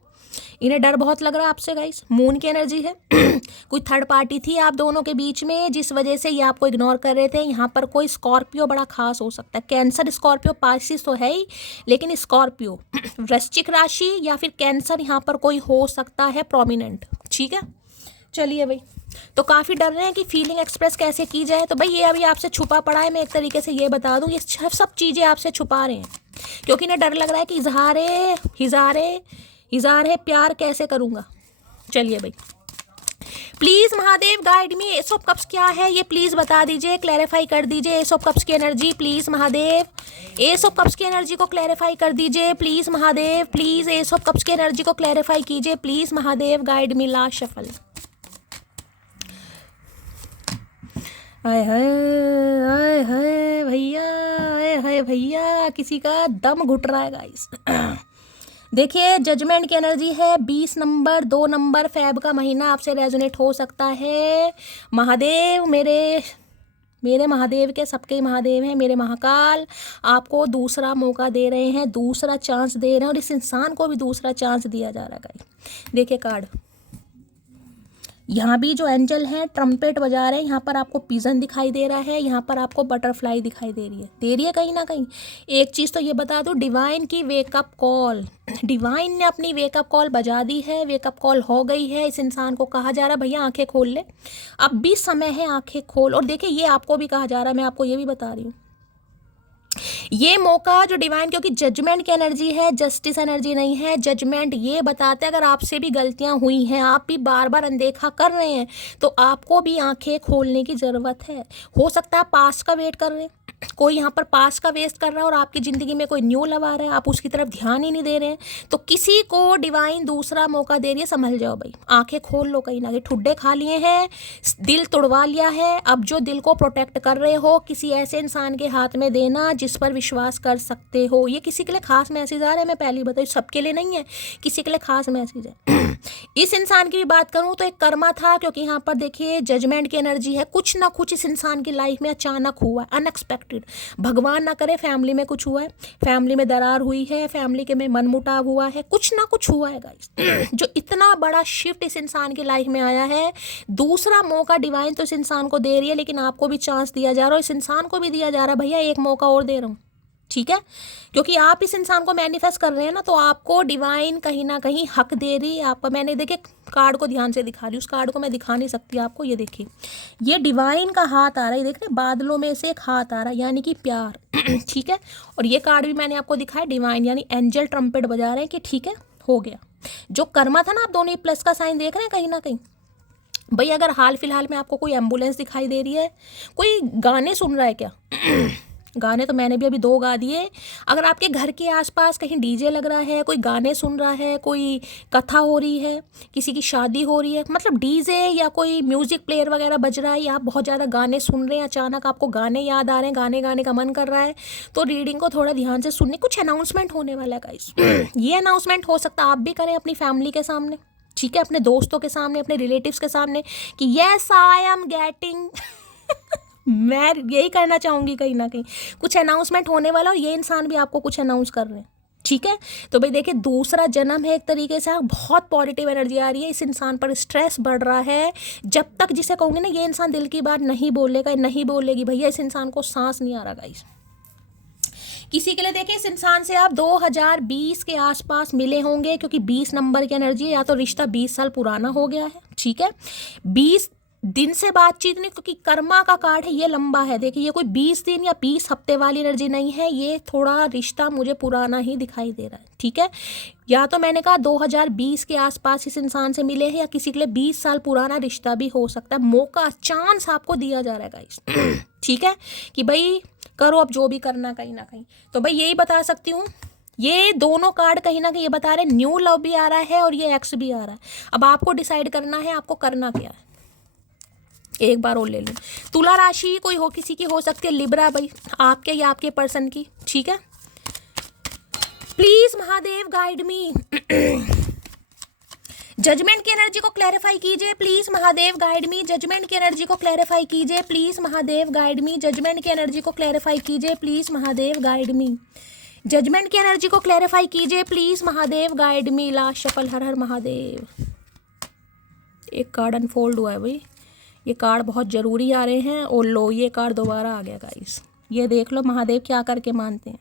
इन्हें डर बहुत लग रहा है आपसे गाइस। मून की एनर्जी है कोई थर्ड पार्टी थी आप दोनों के बीच में जिस वजह से ये आपको इग्नोर कर रहे थे। यहाँ पर कोई स्कॉर्पियो बड़ा खास हो सकता है, कैंसर, स्कॉर्पियो, पासिस तो है ही, लेकिन स्कॉर्पियो वृश्चिक राशि या फिर कैंसर यहाँ पर कोई हो सकता है प्रोमिनेंट। ठीक है, चलिए भाई, तो काफ़ी डर रहे हैं कि फीलिंग एक्सप्रेस कैसे की जाए। तो भाई ये अभी आपसे छुपा पड़ा है, मैं एक तरीके से ये बता दूं, ये सब चीज़ें आपसे छुपा रहे हैं क्योंकि इन्हें डर लग रहा है कि इजहारे प्यार कैसे करूँगा। चलिए भाई, please Mahadev guide me, ace of cups क्या है ये प्लीज़ बता दीजिए, क्लैरिफाई कर दीजिए। एस ऑफ कप्स की energy please Mahadev, ace of cups की एनर्जी को क्लैरिफाई कर दीजिए please Mahadev, please ace of cups की एनर्जी को क्लैरिफाई कीजिए please Mahadev, guide me last shuffle. आय हाय भैया, आय हाय भैया, किसी का दम घुट रहा है गाइस देखिए जजमेंट की एनर्जी है, 20 नंबर 2 नंबर फेब का महीना आपसे रेजोनेट हो सकता है। महादेव मेरे महादेव के सबके महादेव हैं, मेरे महाकाल आपको दूसरा मौका दे रहे हैं, दूसरा चांस दे रहे हैं, और इस इंसान को भी दूसरा चांस दिया जा रहा है गाइस। देखिए कार्ड, यहाँ भी जो एंजल हैं ट्रम्पेट बजा रहे हैं, यहाँ पर आपको पिजन दिखाई दे रहा है, यहाँ पर आपको बटरफ्लाई दिखाई दे रही है कहीं ना कहीं। एक चीज़ तो ये बता दूँ, डिवाइन की वेकअप कॉल, डिवाइन ने अपनी वेकअप कॉल बजा दी है, वेकअप कॉल हो गई है। इस इंसान को कहा जा रहा है भैया आंखें खोल ले, अब भी समय है, आंखें खोल। और देखिए ये आपको भी कहा जा रहा है, मैं आपको ये भी बता रही हूँ, ये मौका जो डिवाइन, क्योंकि जजमेंट की एनर्जी है, जस्टिस एनर्जी नहीं है, जजमेंट ये बताते हैं अगर आपसे भी गलतियां हुई हैं, आप भी बार बार अनदेखा कर रहे हैं, तो आपको भी आंखें खोलने की ज़रूरत है। हो सकता है पास्ट का वेट कर रहे हैं, कोई यहाँ पर पास्ट का वेस्ट कर रहा है और आपकी ज़िंदगी में कोई न्यू लव आ रहा है, आप उसकी तरफ ध्यान ही नहीं दे रहे हैं, तो किसी को डिवाइन दूसरा मौका दे रही है। संभल जाओ भाई, आंखें खोल लो, कहीं ना कहीं ठुड्डे खा लिए हैं, दिल तोड़वा लिया है। अब जो दिल को प्रोटेक्ट कर रहे हो किसी ऐसे इंसान के हाथ में देना जिस पर विश्वास कर सकते हो। ये किसी के लिए खास मैसेज आ रहा है, मैं पहले बताऊँ, सबके लिए नहीं है, किसी के लिए खास मैसेज है इस इंसान की भी बात करूं तो एक कर्मा था, क्योंकि यहाँ पर देखिए जजमेंट की एनर्जी है, कुछ ना कुछ इस इंसान की लाइफ में अचानक हुआ है, अनएक्सपेक्टेड। भगवान ना करे फैमिली में कुछ हुआ है, फैमिली में दरार हुई है, फैमिली के में मनमुटाव हुआ है, कुछ ना कुछ हुआ है गाइस जो इतना बड़ा शिफ्ट इस इंसान की लाइफ में आया है। दूसरा मौका डिवाइन तो इस इंसान को दे रही है, लेकिन आपको भी चांस दिया जा रहा है, इस इंसान को भी दिया जा रहा है भैया एक मौका और दे रहा हूँ। ठीक है, क्योंकि आप इस इंसान को मैनिफेस्ट कर रहे हैं ना, तो आपको डिवाइन कहीं ना कहीं हक दे रही है आपका। मैंने देखिए कार्ड को ध्यान से दिखा रही हूँ, उस कार्ड को मैं दिखा नहीं सकती आपको, ये देखिए ये डिवाइन का हाथ आ रहा है, देख रहे बादलों में से एक हाथ आ रहा है, यानी कि प्यार ठीक है, और ये कार्ड भी मैंने आपको दिखाया, डिवाइन यानी एंजल ट्रम्पेट बजा रहे हैं कि ठीक है हो गया। जो कर्मा था ना, आप दोनों ही प्लस का साइन देख रहे हैं कहीं ना कहीं। भाई अगर हाल फिलहाल में आपको कोई एम्बुलेंस दिखाई दे रही है, कोई गाने सुन रहा है क्या गाने तो मैंने भी अभी 2 गा दिए। अगर आपके घर के आसपास कहीं डीजे लग रहा है, कोई गाने सुन रहा है, कोई कथा हो रही है, किसी की शादी हो रही है, मतलब डीजे या कोई म्यूजिक प्लेयर वगैरह बज रहा है, या आप बहुत ज़्यादा गाने सुन रहे हैं, अचानक आपको गाने याद आ रहे हैं, गाने गाने का मन कर रहा है, तो रीडिंग को थोड़ा ध्यान से सुनने, कुछ अनाउंसमेंट होने वाला है गाइस ये अनाउंसमेंट हो सकता है आप भी करें अपनी फैमिली के सामने, ठीक है, अपने दोस्तों के सामने, अपने रिलेटिव्स के सामने कि येस आई एम गेटिंग मैं यही करना चाहूँगी कहीं ना कहीं, कुछ अनाउंसमेंट होने वाला और ये इंसान भी आपको कुछ अनाउंस कर रहे हैं। ठीक है, तो भाई देखिए दूसरा जन्म है एक तरीके से, बहुत पॉजिटिव एनर्जी आ रही है, इस इंसान पर स्ट्रेस बढ़ रहा है। जब तक जिसे कहूँगी ना ये इंसान दिल की बात नहीं बोलेगा, नहीं बोलेगी भैया, इस इंसान को सांस नहीं आ रहा गाइस। किसी के लिए देखिए इस इंसान से आप 2020 के आसपास मिले होंगे, क्योंकि 20 नंबर की एनर्जी है, या तो रिश्ता 20 साल पुराना हो गया है। ठीक है, 20 दिन से बातचीत नहीं, क्योंकि कर्मा का कार्ड है, ये लंबा है। देखिए ये कोई 20 दिन या 20 हफ्ते वाली एनर्जी नहीं है, ये थोड़ा रिश्ता मुझे पुराना ही दिखाई दे रहा है। ठीक है, या तो मैंने कहा 2020 के आसपास इस इंसान से मिले हैं, या किसी के लिए 20 साल पुराना रिश्ता भी हो सकता है। मौका, चांस आपको दिया जा रहा है गाइस। ठीक है, कि भाई करो अब जो भी करना कहीं ना कहीं। तो भाई यही बता सकती हूँ, ये दोनों कार्ड कहीं ना कहीं ये बता रहे हैं, न्यू लव भी आ रहा है और ये एक्स भी आ रहा है। अब आपको डिसाइड करना है आपको करना क्या है। एक बार और ले लूँ, तुला राशि कोई हो, किसी की हो सकती है, लिब्रा भाई आपके या आपके पर्सन की। ठीक है, please Mahadev guide me, judgement की एनर्जी को क्लैरिफाई कीजिए please Mahadev guide me, judgement की एनर्जी को क्लैरिफाई कीजिए please Mahadev guide me, judgement की एनर्जी को क्लैरिफाई कीजिए please Mahadev guide me, judgement की एनर्जी को क्लैरिफाई कीजिए please Mahadev guide me. Last shuffle, हर हर महादेव। एक कार्ड अनफोल्ड हुआ है भाई, ये कार्ड बहुत जरूरी आ रहे हैं, और लो ये कार्ड दोबारा आ गया गाइस। ये देख लो महादेव क्या करके मानते हैं,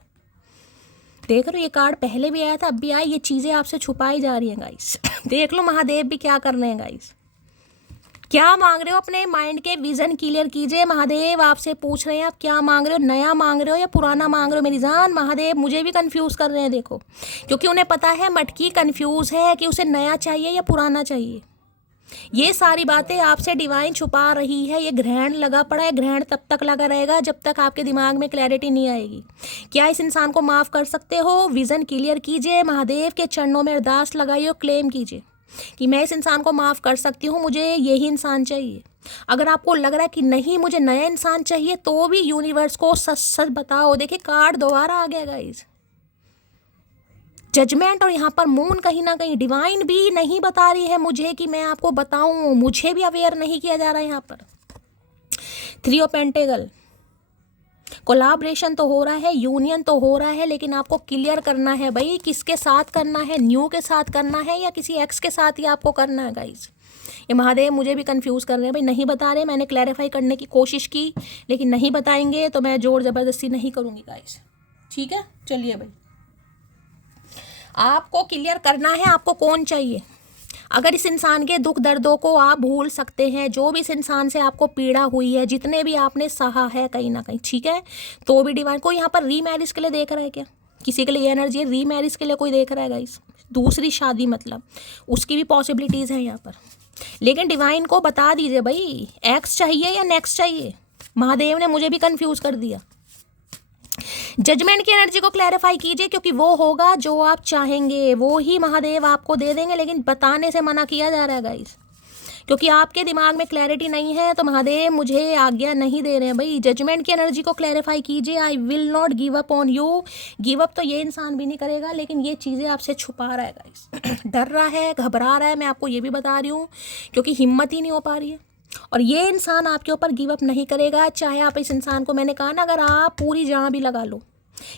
देख लो ये कार्ड पहले भी आया था, अब भी आया, ये चीज़ें आपसे छुपाई जा रही हैं गाइस। देख लो महादेव भी क्या कर रहे हैं गाइस, क्या मांग रहे हो, अपने माइंड के विजन क्लियर कीजिए। महादेव आपसे पूछ रहे हैं आप क्या मांग रहे हो, नया मांग रहे हो या पुराना मांग रहे हो मेरी जान। महादेव मुझे भी कंफ्यूज कर रहे हैं देखो, क्योंकि उन्हें पता है मटकी कंफ्यूज है कि उसे नया चाहिए या पुराना चाहिए। ये सारी बातें आपसे डिवाइन छुपा रही है। ये ग्रहण लगा पड़ा है, ग्रहण तब तक लगा रहेगा जब तक आपके दिमाग में क्लैरिटी नहीं आएगी। क्या इस इंसान को माफ़ कर सकते हो, विज़न क्लियर कीजिए, महादेव के चरणों में अरदास लगाइए, क्लेम कीजिए कि मैं इस इंसान को माफ़ कर सकती हूँ, मुझे यही इंसान चाहिए। अगर आपको लग रहा है कि नहीं मुझे नया इंसान चाहिए, तो भी यूनिवर्स को सच सच बताओ। देखिए कार्ड दोबारा आ गया गाइस, जजमेंट, और यहाँ पर मून कहीं ना कहीं डिवाइन भी नहीं बता रही है मुझे कि मैं आपको बताऊं, मुझे भी अवेयर नहीं किया जा रहा है। यहाँ पर 3 ऑफ पेंटेकल, कोलाब्रेशन तो हो रहा है, यूनियन तो हो रहा है, लेकिन आपको क्लियर करना है भाई किसके साथ करना है, न्यू के साथ करना है या किसी एक्स के साथ ही आपको करना है गाइज। ये महादेव मुझे भी कंफ्यूज कर रहे हैं भाई, नहीं बता रहे। मैंने क्लैरिफाई करने की कोशिश की लेकिन नहीं बताएंगे, तो मैं जोर ज़बरदस्ती नहीं करूँगी गाइज। ठीक है, चलिए भाई आपको क्लियर करना है आपको कौन चाहिए। अगर इस इंसान के दुख दर्दों को आप भूल सकते हैं, जो भी इस इंसान से आपको पीड़ा हुई है, जितने भी आपने सहा है कहीं ना कहीं, ठीक है, तो भी डिवाइन कोई यहाँ पर रीमैरिज के लिए देख रहा है क्या, किसी के लिए ये एनर्जी है रीमैरिज के लिए कोई देख रहा है गाइस, दूसरी शादी मतलब उसकी भी पॉसिबिलिटीज़ हैं यहाँ पर। लेकिन डिवाइन को बता दीजिए भाई एक्स चाहिए या नेक्स्ट चाहिए। महादेव ने मुझे भी कंफ्यूज कर दिया। जजमेंट की एनर्जी को क्लैरिफाई कीजिए, क्योंकि वो होगा जो आप चाहेंगे वो ही महादेव आपको दे देंगे, लेकिन बताने से मना किया जा रहा है गाइस, क्योंकि आपके दिमाग में क्लैरिटी नहीं है, तो महादेव मुझे आज्ञा नहीं दे रहे हैं भाई। जजमेंट की एनर्जी को क्लैरिफाई कीजिए। I will not give up on you. Give up तो ये इंसान भी नहीं करेगा, लेकिन ये चीज़ें आपसे छुपा रहा है गाइस, डर रहा है, घबरा रहा है, मैं आपको ये भी बता रही हूँ, क्योंकि हिम्मत ही नहीं हो पा रही है। और ये इंसान आपके ऊपर गिव अप नहीं करेगा, चाहे आप इस इंसान को, मैंने कहा ना, अगर आप पूरी जान भी लगा लो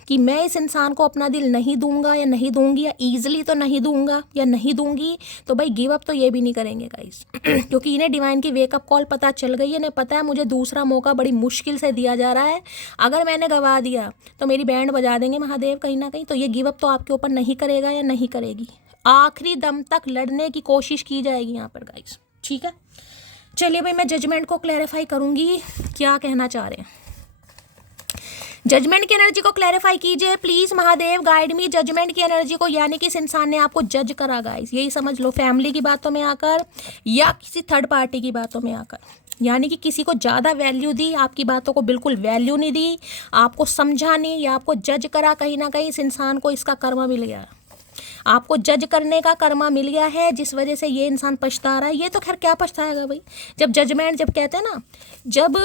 कि मैं इस इंसान को अपना दिल नहीं दूंगा या नहीं दूंगी, या ईजिली तो नहीं दूंगा या नहीं दूंगी, तो भाई गिव अप तो ये भी नहीं करेंगे गाइस। क्योंकि इन्हें डिवाइन की वेकअप कॉल पता चल गई है, इन्हें पता है मुझे दूसरा मौका बड़ी मुश्किल से दिया जा रहा है, अगर मैंने गवा दिया तो मेरी बैंड बजा देंगे महादेव कहीं ना कहीं। तो ये गिव अप तो आपके ऊपर नहीं करेगा या नहीं करेगी, आखिरी दम तक लड़ने की कोशिश की जाएगी यहाँ पर गाइस। ठीक है, चलिए भाई मैं जजमेंट को क्लैरिफाई करूंगी, क्या कहना चाह रहे हैं। जजमेंट की एनर्जी को क्लैरिफाई कीजिए please Mahadev guide me. Judgement की एनर्जी को, यानी कि इस इंसान ने आपको जज करा गाइस, यही समझ लो, फैमिली की बातों में आकर या किसी थर्ड पार्टी की बातों में आकर, यानी कि किसी को ज़्यादा वैल्यू दी, आपकी बातों को बिल्कुल वैल्यू नहीं दी, आपको समझा नहीं या आपको जज करा, कहीं ना कहीं इस इंसान को इसका कर्मा मिल गया, आपको जज करने का कर्मा मिल गया है, जिस वजह से ये इंसान पछता रहा है। ये तो खैर क्या पछताएगा भाई, जब जजमेंट, जब कहते हैं ना, जब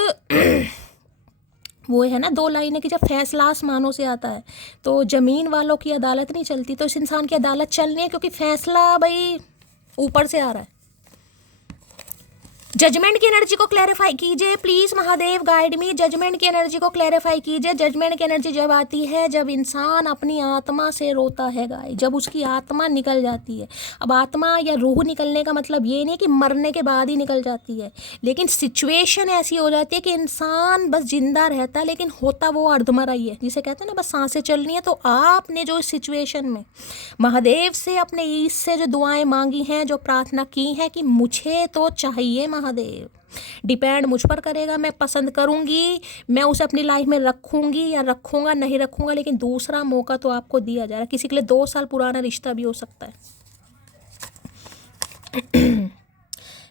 वो है ना 2 लाइनें कि जब फैसला आसमानों से आता है तो ज़मीन वालों की अदालत नहीं चलती, तो इस इंसान की अदालत चलनी है, क्योंकि फैसला भाई ऊपर से आ रहा है। जजमेंट की एनर्जी को क्लैरिफाई कीजिए please Mahadev, guide me. Judgement की एनर्जी को क्लैरिफाई कीजिए। जजमेंट की एनर्जी जब आती है जब इंसान अपनी आत्मा से रोता है गाइस, जब उसकी आत्मा निकल जाती है। अब आत्मा या रूह निकलने का मतलब ये नहीं कि मरने के बाद ही निकल जाती है, लेकिन सिचुएशन ऐसी हो जाती है कि इंसान बस जिंदा रहता है लेकिन होता वो अर्धमरा ही है, जिसे कहते हैं ना बस सांसें चलनी है। तो आपने जो इस सिचुएशन में महादेव से, अपने ईश से जो दुआएं मांगी हैं, जो प्रार्थना की है कि मुझे तो चाहिए महादेव, डिपेंड मुझ पर करेगा, मैं पसंद करूंगी, मैं उसे अपनी लाइफ में रखूंगी या रखूंगा नहीं रखूंगा, लेकिन दूसरा मौका तो आपको दिया जा रहा है। किसी के लिए 2 साल पुराना रिश्ता भी हो सकता है।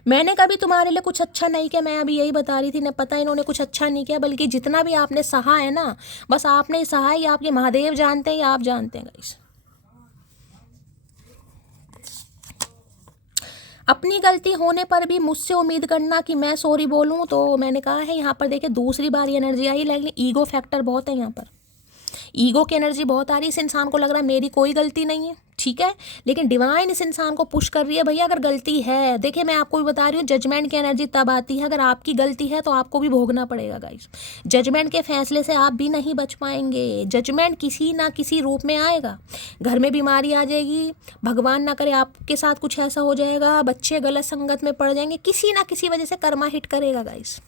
मैंने कभी तुम्हारे लिए कुछ अच्छा नहीं किया, मैं अभी यही बता रही थी ना, पता इन्होंने कुछ अच्छा नहीं किया, बल्कि जितना भी आपने सहा है ना, बस आपने ही सहा है, या आपके महादेव जानते हैं या आप जानते हैं गाइस। अपनी गलती होने पर भी मुझसे उम्मीद करना कि मैं सॉरी बोलूं, तो मैंने कहा है यहाँ पर देखिए दूसरी बार ये एनर्जी आई, लेकिन ईगो फैक्टर बहुत है यहाँ पर, ईगो की एनर्जी बहुत आ रही है। इस इंसान को लग रहा है मेरी कोई गलती नहीं है, ठीक है, लेकिन डिवाइन इस इंसान को पुश कर रही है, भैया अगर गलती है, देखिए मैं आपको भी बता रही हूँ, जजमेंट की एनर्जी तब आती है अगर आपकी गलती है तो आपको भी भोगना पड़ेगा गाइस। जजमेंट के फैसले से आप भी नहीं बच पाएंगे। जजमेंट किसी ना किसी रूप में आएगा। घर में बीमारी आ जाएगी, भगवान ना करे आपके साथ कुछ ऐसा हो जाएगा, बच्चे गलत संगत में पड़ जाएंगे, किसी ना किसी वजह से कर्मा हिट करेगा गाइस।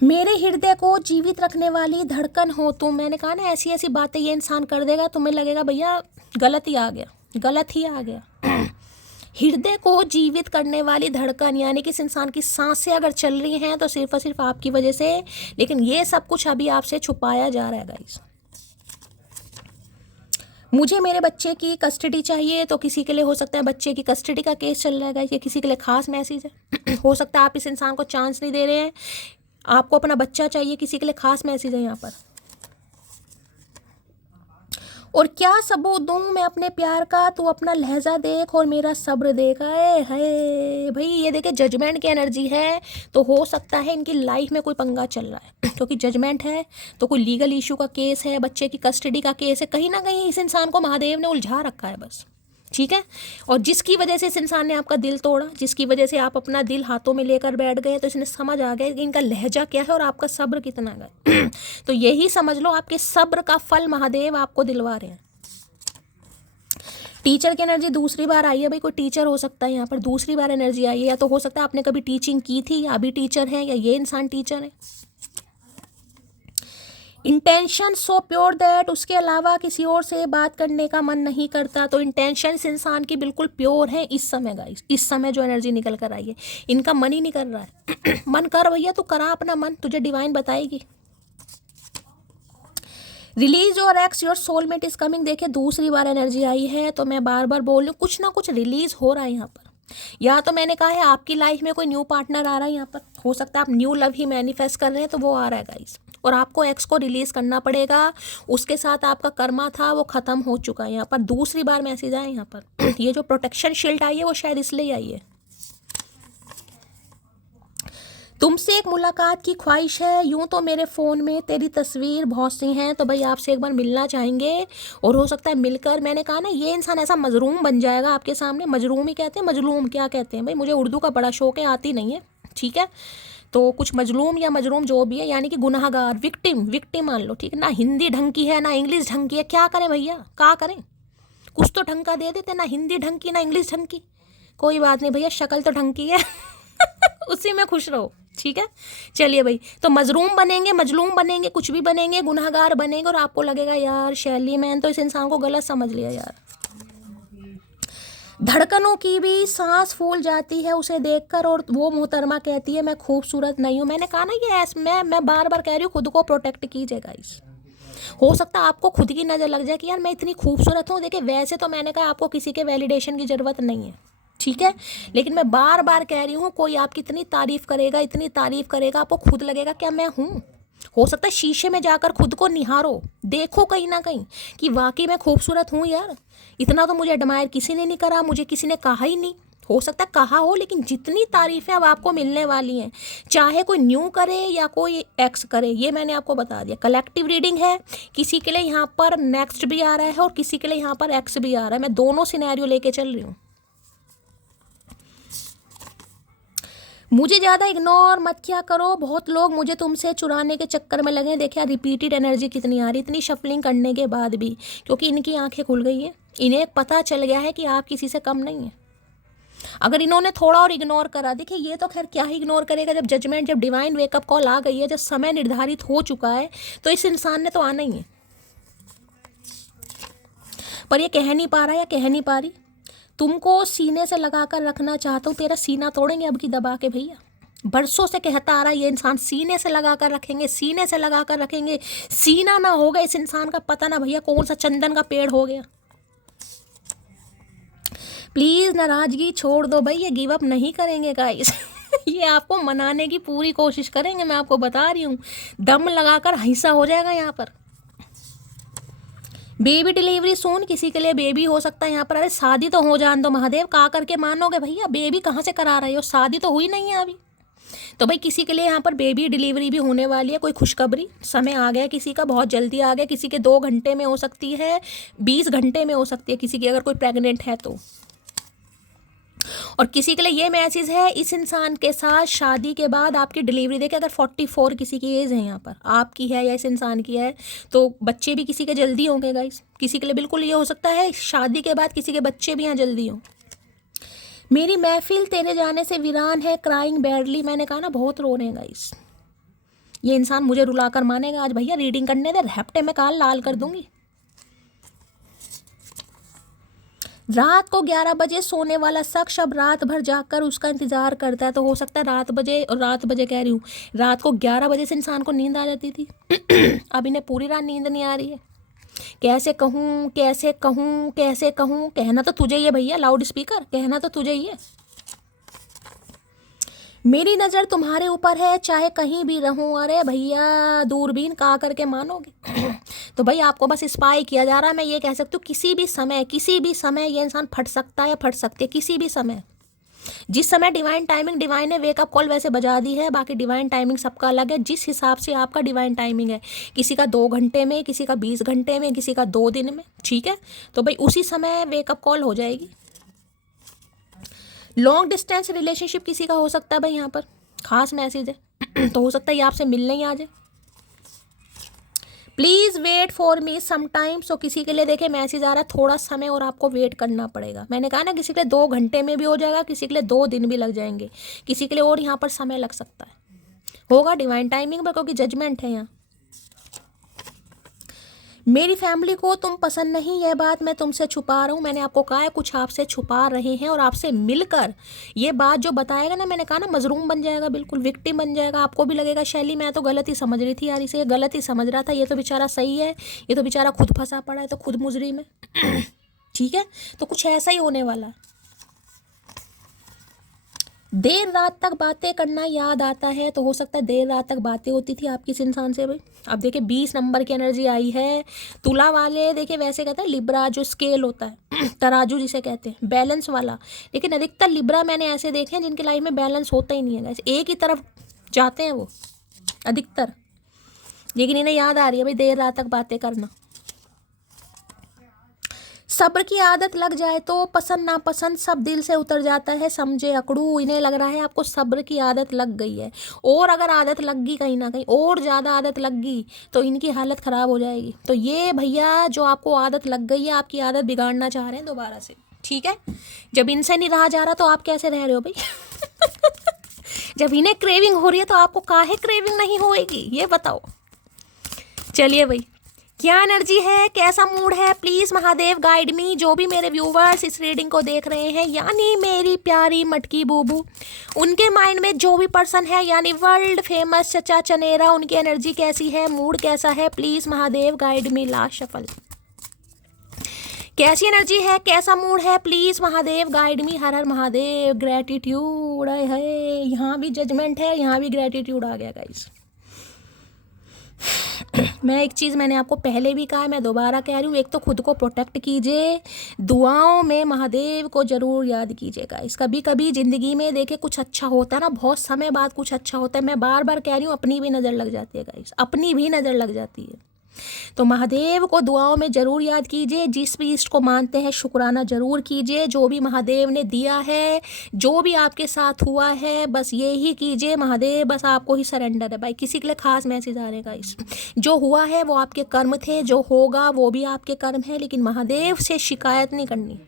मेरे हृदय को जीवित रखने वाली धड़कन हो तुम। मैंने कहा ना ऐसी ऐसी बातें ये इंसान कर देगा, तुम्हें लगेगा भैया गलत ही आ गया, गलत ही आ गया। हृदय को जीवित करने वाली धड़कन, यानी कि इस इंसान की सांसें अगर चल रही हैं तो सिर्फ और सिर्फ आपकी वजह से, लेकिन ये सब कुछ अभी आपसे छुपाया जा रहा है गाइस। मुझे मेरे बच्चे की कस्टडी चाहिए, तो किसी के लिए हो सकता है बच्चे की कस्टडी का केस चल रहा है गाइस, ये किसी के लिए खास मैसेज है। हो सकता है आप इस इंसान को चांस नहीं दे रहे हैं, आपको अपना बच्चा चाहिए, किसी के लिए खास मैसेज है यहाँ पर। और क्या सबूत दूं मैं अपने प्यार का, तू अपना लहजा देख और मेरा सब्र देख। आए है भाई, ये देखे जजमेंट की एनर्जी है, तो हो सकता है इनकी लाइफ में कोई पंगा चल रहा है, क्योंकि जजमेंट है तो कोई लीगल इशू का केस है, बच्चे की कस्टडी का केस है, कहीं ना कहीं इस इंसान को महादेव ने उलझा रखा है बस, ठीक है। और जिसकी वजह से इस इंसान ने आपका दिल तोड़ा, जिसकी वजह से आप अपना दिल हाथों में लेकर बैठ गए, तो इसने समझ आ गया कि इनका लहजा क्या है और आपका सब्र कितना है। तो यही समझ लो, आपके सब्र का फल महादेव आपको दिलवा रहे हैं। टीचर की एनर्जी दूसरी बार आई है भाई, कोई टीचर हो सकता है यहाँ पर, दूसरी बार एनर्जी आई है, या तो हो सकता है आपने कभी टीचिंग की थी या अभी टीचर है, या ये इंसान टीचर है। इंटेंशन सो प्योर दैट, उसके अलावा किसी और से बात करने का मन नहीं करता। तो इंटेंशन इस इंसान की बिल्कुल प्योर है इस समय गाइस, इस समय जो एनर्जी निकल कर आई है, इनका मन ही नहीं कर रहा है। मन कर भैया, तू करा अपना मन, तुझे डिवाइन बताएगी। Release your x, your soulmate is coming. देखिए दूसरी बार एनर्जी आई है, तो मैं बार बार बोल रही हूँ, कुछ ना कुछ रिलीज हो रहा है यहाँ पर। या तो मैंने कहा है आपकी लाइफ में कोई न्यू पार्टनर आ रहा है यहाँ पर, हो सकता है आप न्यू लव ही मैनिफेस्ट कर रहे हैं, तो वो आ रहा है गाइस, और आपको एक्स को रिलीज करना पड़ेगा। उसके साथ आपका कर्मा था वो खत्म हो चुका है। यहाँ पर दूसरी बार मैसेज आया यहाँ पर। ये जो प्रोटेक्शन शील्ड आई है वो शायद इसलिए आई है। तुमसे एक मुलाकात की ख्वाहिश है, यूं तो मेरे फ़ोन में तेरी तस्वीर बहुत सी हैं, तो भाई आपसे एक बार मिलना चाहेंगे, और हो सकता है मिलकर, मैंने कहा ना ये इंसान ऐसा मजरूम बन जाएगा आपके सामने। मजरूम ही कहते हैं, मजलूम क्या कहते हैं भाई, मुझे उर्दू का बड़ा शौक है, आती नहीं है, ठीक है। तो कुछ मजलूम या मजरूम जो भी है, यानी कि गुनाहगार, विक्टिम, विक्टिम मान लो, ठीक है ना। हिंदी ढंग की है ना इंग्लिश ढंग की है, क्या करें भैया, क्या करें, कुछ तो ढंग का दे देते, ना हिंदी ढंग की ना इंग्लिश ढंग की। कोई बात नहीं भैया, शक्ल तो ढंग की है। उसी में खुश रहो, ठीक है। चलिए भाई, तो मजरूम बनेंगे, मजलूम बनेंगे, कुछ भी बनेंगे, गुनहगार बनेंगे, और आपको लगेगा यार शैली मैंने तो इस इंसान को गलत समझ लिया यार। धड़कनों की भी सांस फूल जाती है उसे देखकर, और वो मोहतरमा कहती है मैं खूबसूरत नहीं हूँ। मैंने कहा ना ये मैं बार बार कह रही हूँ, खुद को प्रोटेक्ट कीजिएगा इस। हो सकता है आपको खुद की नज़र लग जाए कि यार मैं इतनी खूबसूरत हूँ। देखिए वैसे तो मैंने कहा आपको किसी के वैलिडेशन की ज़रूरत नहीं है, ठीक है, लेकिन मैं बार बार कह रही हूँ, कोई आपकी इतनी तारीफ़ करेगा, इतनी तारीफ़ करेगा, आपको खुद लगेगा क्या मैं हूँ। हो सकता है शीशे में जाकर खुद को निहारो, देखो कहीं ना कहीं कि वाकई मैं खूबसूरत हूँ यार। इतना तो मुझे एडमायर किसी ने नहीं करा, मुझे किसी ने कहा ही नहीं। हो सकता है कहा हो, लेकिन जितनी तारीफ़ें अब आपको मिलने वाली हैं, चाहे कोई न्यू करे या कोई एक्स करे, ये मैंने आपको बता दिया। कलेक्टिव रीडिंग है, किसी के लिए यहाँ पर नेक्स्ट भी आ रहा है और किसी के लिए यहाँ पर एक्स भी आ रहा है। मैं दोनों सिनेरियो लेके चल रही हूँ। मुझे ज़्यादा इग्नोर मत किया करो, बहुत लोग मुझे तुमसे चुराने के चक्कर में लगे हैं। देखिए रिपीटेड एनर्जी कितनी आ रही, इतनी शफलिंग करने के बाद भी, क्योंकि इनकी आंखें खुल गई हैं, इन्हें पता चल गया है कि आप किसी से कम नहीं है। अगर इन्होंने थोड़ा और इग्नोर करा, देखिए ये तो खैर क्या ही इग्नोर करेगा, जब जजमेंट, जब डिवाइन वेकअप कॉल आ गई है, जब समय निर्धारित हो चुका है, तो इस इंसान ने तो आना ही है। पर ये कह नहीं पा रहा या कह नहीं पा रही। तुमको सीने से लगा कर रखना चाहता हूँ, तेरा सीना तोड़ेंगे अब की दबा के भैया। बरसों से कहता आ रहा है ये इंसान, सीने से लगा कर रखेंगे, सीने से लगा कर रखेंगे। सीना ना होगा इस इंसान का, पता ना भैया कौन सा चंदन का पेड़ हो गया। प्लीज़ नाराज़गी छोड़ दो भाई, ये गिव अप नहीं करेंगे गाइस। ये आपको मनाने की पूरी कोशिश करेंगे, मैं आपको बता रही हूँ। दम लगाकर हिस्सा हो जाएगा यहाँ पर। बेबी डिलीवरी सून, किसी के लिए बेबी हो सकता है यहाँ पर। अरे शादी तो हो जान दो महादेव, का करके मानोगे भैया, बेबी कहाँ से करा रहे हो, शादी तो हुई नहीं है अभी। तो भाई किसी के लिए यहाँ पर बेबी डिलीवरी भी होने वाली है, कोई खुशखबरी, समय आ गया किसी का, बहुत जल्दी आ गया। किसी के 2 घंटे में हो सकती है, 20 घंटे में हो सकती है किसी की, अगर कोई प्रेग्नेंट है तो। और किसी के लिए ये मैसेज है, इस इंसान के साथ शादी के बाद आपकी डिलीवरी। देखिए अगर 44 किसी की एज है यहाँ पर, आपकी है या इस इंसान की है, तो बच्चे भी किसी के जल्दी होंगे गाइस। किसी के लिए बिल्कुल ये हो सकता है शादी के बाद किसी के बच्चे भी यहाँ जल्दी हों। मेरी महफिल तेरे जाने से वीरान है, क्राइंग बैडली। मैंने कहा ना बहुत रो रहे हैं गाइस। ये इंसान मुझे रुलाकर मानेगा आज भैया, रीडिंग करने दे, रैप्टे में काल लाल कर दूंगी। रात को 11 बजे सोने वाला शख्स अब रात भर जाकर उसका इंतजार करता है। तो हो सकता है रात बजे कह रही हूँ, रात को 11 बजे से इंसान को नींद आ जाती थी। अब इन्हें पूरी रात नींद नहीं आ रही है। कैसे कहूँ कैसे कहूँ कैसे कहूँ, कहना तो तुझे ही है भैया, लाउड स्पीकर, कहना तो तुझे ही है। मेरी नज़र तुम्हारे ऊपर है, चाहे कहीं भी रहूं। अरे भैया दूरबीन का करके मानोगे। तो भाई आपको बस स्पाई किया जा रहा है। मैं ये कह सकती हूँ किसी भी समय ये इंसान फट सकता है या फट सकती है, किसी भी समय। जिस समय डिवाइन टाइमिंग, डिवाइन ने वेकअप कॉल वैसे बजा दी है, बाकी डिवाइन टाइमिंग सबका अलग है। जिस हिसाब से आपका डिवाइन टाइमिंग है, किसी का 2 घंटे में, किसी का 20 घंटे में, किसी का 2 दिन में, ठीक है। तो भाई उसी समय वेकअप कॉल हो जाएगी। लॉन्ग डिस्टेंस रिलेशनशिप किसी का हो सकता है भाई, यहाँ पर खास मैसेज है। तो हो सकता है ये आपसे मिलने ही आ जाए। Please wait for me sometimes. तो किसी के लिए देखे मैसेज आ रहा है, थोड़ा समय और आपको वेट करना पड़ेगा। मैंने कहा ना किसी के लिए 2 घंटे में भी हो जाएगा, किसी के लिए 2 दिन भी लग जाएंगे, किसी के लिए और यहाँ पर समय लग सकता है। होगा डिवाइन टाइमिंग पर, क्योंकि जजमेंट है यहाँ। मेरी फैमिली को तुम पसंद नहीं, यह बात मैं तुमसे छुपा रहा हूँ। मैंने आपको कहा है कुछ आपसे छुपा रहे हैं, और आपसे मिलकर ये बात जो बताएगा ना, मैंने कहा ना मजरूम बन जाएगा, बिल्कुल विक्टिम बन जाएगा। आपको भी लगेगा शैली मैं तो गलत ही समझ रही थी यार, इसे गलत ही समझ रहा था, ये तो बेचारा सही है, ये तो बेचारा खुद फंसा पड़ा है, तो खुद मुजरिम है। ठीक है, तो कुछ ऐसा ही होने वाला है। देर रात तक बातें करना याद आता है। तो हो सकता है देर रात तक बातें होती थी आपकी इस इंसान से भाई। अब देखिए 20 नंबर की एनर्जी आई है। तुला वाले देखिए वैसे कहते हैं लिब्रा, जो स्केल होता है, तराजू जिसे कहते हैं, बैलेंस वाला। लेकिन अधिकतर लिब्रा मैंने ऐसे देखे हैं जिनकी लाइफ में बैलेंस होता ही नहीं है, ऐसे एक ही तरफ जाते हैं वो अधिकतर। लेकिन इन्हें याद आ रही है भाई देर रात तक बातें करना। सब्र की आदत लग जाए तो पसंद नापसंद सब दिल से उतर जाता है, समझे अकड़ू। इन्हें लग रहा है आपको सब्र की आदत लग गई है, और अगर आदत लग गई कहीं ना कहीं और ज़्यादा आदत लग गई तो इनकी हालत ख़राब हो जाएगी। तो ये भैया जो आपको आदत लग गई है, आपकी आदत बिगाड़ना चाह रहे हैं दोबारा से, ठीक है। जब इनसे नहीं रहा जा रहा तो आप कैसे रह रहे हो भाई? जब इन्हें क्रेविंग हो रही है तो आपको काहे क्रेविंग नहीं होएगी, ये बताओ। चलिए भाई, क्या एनर्जी है, कैसा मूड है, प्लीज़ महादेव गाइड मी। जो भी मेरे व्यूवर्स इस रीडिंग को देख रहे हैं, यानी मेरी प्यारी मटकी बूबू, उनके माइंड में जो भी पर्सन है, यानी वर्ल्ड फेमस चचा चनेरा, उनकी एनर्जी कैसी है, मूड कैसा है, please Mahadev guide me. Last shuffle, कैसी एनर्जी है, कैसा मूड है, प्लीज़ महादेव गाइड मी। हर हर महादेव। ग्रेटिट्यूड है, यहाँ भी जजमेंट है, यहाँ भी ग्रेटिट्यूड आ गया गाइस। मैं एक चीज़ मैंने आपको पहले भी कहा है, मैं दोबारा कह रही हूँ, एक तो खुद को प्रोटेक्ट कीजिए, दुआओं में महादेव को ज़रूर याद कीजिएगा। इस कभी कभी ज़िंदगी में देखे कुछ अच्छा होता है ना, बहुत समय बाद कुछ अच्छा होता है। मैं बार बार कह रही हूँ, अपनी भी नज़र लग जाती है गाइस, अपनी भी नज़र लग जाती है। तो महादेव को दुआओं में ज़रूर याद कीजिए, जिस भी इष्ट को मानते हैं शुक्राना ज़रूर कीजिए, जो भी महादेव ने दिया है, जो भी आपके साथ हुआ है, बस यही कीजिए। महादेव बस आपको ही सरेंडर है भाई, किसी के लिए खास मैसेज आ रहेगा इस जो हुआ है वो आपके कर्म थे, जो होगा वो भी आपके कर्म है, लेकिन महादेव से शिकायत नहीं करनी।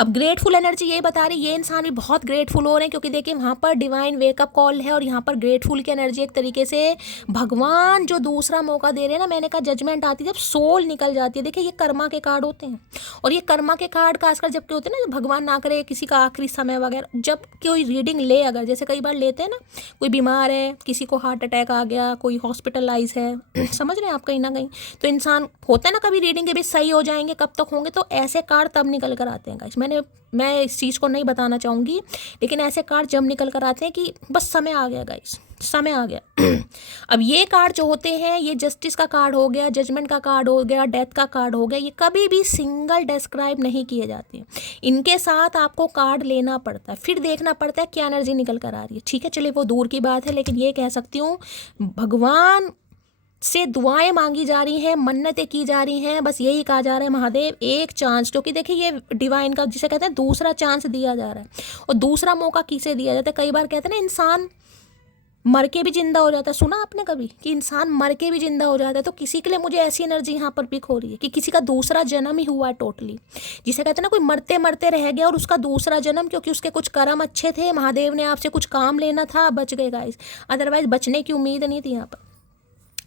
अब ग्रेटफुल एनर्जी यही बता रही, ये इंसान भी बहुत ग्रेटफुल हो रहे हैं, क्योंकि देखिए वहाँ पर डिवाइन वेकअप कॉल है और यहाँ पर ग्रेटफुल की एनर्जी एक तरीके से भगवान जो दूसरा मौका दे रहे हैं ना। मैंने कहा जजमेंट आती है जब सोल निकल जाती है। देखिए ये कर्मा के कार्ड होते हैं, और ये कर्मा के कार्ड खासकर जब के होते हैं ना, जब भगवान ना करे किसी का आखिरी समय वगैरह, जब कोई रीडिंग ले, अगर जैसे कई बार लेते हैं ना, कोई बीमार है, किसी को हार्ट अटैक आ गया, कोई हॉस्पिटलाइज है, समझ रहे हैं आप कहीं ना कहीं, तो इंसान होता है ना कभी रीडिंग के भी सही हो जाएंगे, कब तक होंगे, तो ऐसे कार्ड तब निकल कर आते हैं गाइस। मैं इस चीज़ को नहीं बताना चाहूँगी, लेकिन ऐसे कार्ड जब निकल कर आते हैं कि बस समय आ गया गाइस, समय आ गया। अब ये कार्ड जो होते हैं, ये जस्टिस का कार्ड हो गया, जजमेंट का कार्ड हो गया, डेथ का कार्ड हो गया, ये कभी भी सिंगल डिस्क्राइब नहीं किए जाते हैं। इनके साथ आपको कार्ड लेना पड़ता है, फिर देखना पड़ता है क्या एनर्जी निकल कर आ रही है। ठीक है, चलिए वो दूर की बात है, लेकिन ये कह सकती हूँ भगवान से दुआएं मांगी जा रही हैं, मन्नतें की जा रही हैं, बस यही कहा जा रहा है महादेव एक चांस, क्योंकि देखिए ये डिवाइन का जिसे कहते हैं दूसरा चांस दिया जा रहा है। और दूसरा मौका किसे दिया जाता है? कई बार कहते हैं ना इंसान मर के भी जिंदा हो जाता है, सुना आपने कभी कि इंसान मर के भी जिंदा हो जाता है? तो किसी के लिए मुझे ऐसी एनर्जी यहाँ पर पिक हो रही है कि किसी का दूसरा जन्म ही हुआ है टोटली, जिसे कहते हैं ना कोई मरते मरते रह गया और उसका दूसरा जन्म, क्योंकि उसके कुछ कर्म अच्छे थे, महादेव ने आपसे कुछ काम लेना था, बच गए गाइस, अदरवाइज बचने की उम्मीद नहीं थी यहाँ पर।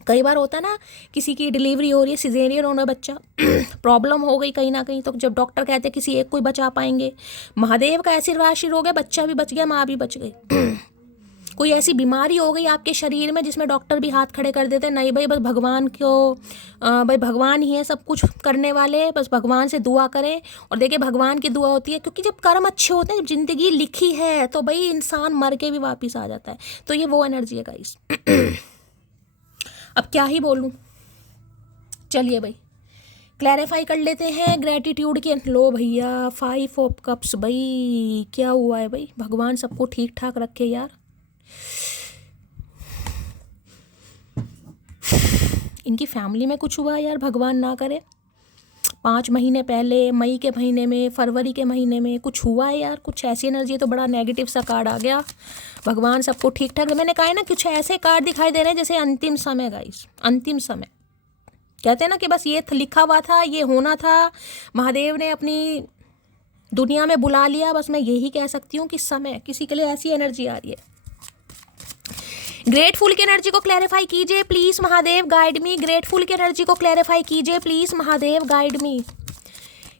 कई बार होता है ना किसी की डिलीवरी हो रही है, सिजेरियन होना बच्चा, प्रॉब्लम हो गई कहीं ना कहीं, तो जब डॉक्टर कहते हैं किसी एक को ही बचा पाएंगे, महादेव का आशीर्वाद हो गया, बच्चा भी बच गया, माँ भी बच गई। कोई ऐसी बीमारी हो गई आपके शरीर में जिसमें डॉक्टर भी हाथ खड़े कर देते हैं, नहीं भाई बस भगवान को, भाई भगवान ही है सब कुछ करने वाले, बस भगवान से दुआ करें। और देखिए भगवान की दुआ होती है, क्योंकि जब कर्म अच्छे होते हैं, जब जिंदगी लिखी है, तो भाई इंसान मर के भी वापिस आ जाता है। तो ये वो एनर्जी है गाइस। अब क्या ही बोलूं, चलिए भाई क्लैरिफाई कर लेते हैं ग्रेटिट्यूड के। लो भैया 5 ऑफ कप्स, भाई क्या हुआ है भाई? भगवान सबको ठीक ठाक रखे यार। इनकी फैमिली में कुछ हुआ यार, भगवान ना करे। 5 महीने पहले, मई के महीने में, फरवरी के महीने में कुछ हुआ है यार, कुछ ऐसी एनर्जी है, तो बड़ा नेगेटिव सा कार्ड आ गया। भगवान सबको ठीक ठाक, मैंने कहा है ना कुछ ऐसे कार्ड दिखाई दे रहे हैं जैसे अंतिम समय गाइस, अंतिम समय। कहते हैं ना कि बस ये लिखा हुआ था, ये होना था, महादेव ने अपनी दुनिया में बुला लिया। बस मैं यही कह सकती हूँ कि समय, किसी के लिए ऐसी एनर्जी आ रही है। ग्रेटफुल की एनर्जी को क्लैरिफाई कीजिए please Mahadev, guide me. Grateful की एनर्जी को क्लैरिफाई कीजिए please Mahadev, guide me.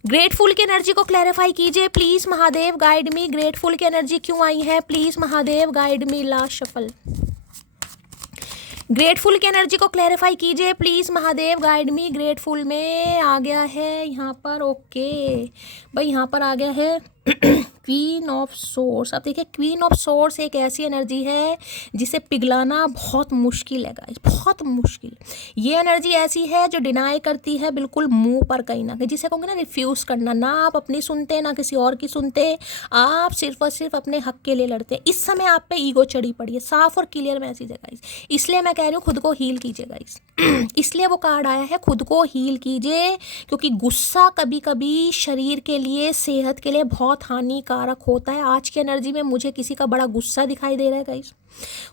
Grateful की एनर्जी को क्लैरिफाई कीजिए please Mahadev, guide me. Grateful की एनर्जी क्यों आई है please Mahadev, guide me. Last shuffle. Grateful की एनर्जी को क्लैरिफाई कीजिए please Mahadev, guide me. Grateful में आ गया है यहाँ पर, ओके भाई, यहाँ पर आ गया है क्वीन ऑफ सोर्स। अब देखिए क्वीन ऑफ सोर्स एक ऐसी एनर्जी है जिसे पिघलाना बहुत मुश्किल है गाइस, बहुत मुश्किल। ये एनर्जी ऐसी है जो डिनाई करती है बिल्कुल मुंह पर, कहीं ना कहीं, जिसे कहूँगे ना रिफ्यूज़ करना। ना आप अपनी सुनते, ना किसी और की सुनते, आप सिर्फ और सिर्फ अपने हक के लिए लड़ते हैं। इस समय आप पे ईगो चढ़ी पड़ी है, साफ और क्लियर मैसेज है गाइस। इसलिए मैं कह रही हूँ खुद को हील कीजिए गाइस। इसलिए वो कार्ड आया है, खुद को हील कीजिए, क्योंकि गुस्सा कभी कभी शरीर के लिए, सेहत के लिए बहुत हानिकारक होता है। आज की एनर्जी में मुझे किसी का बड़ा गुस्सा दिखाई दे रहा है गाइस।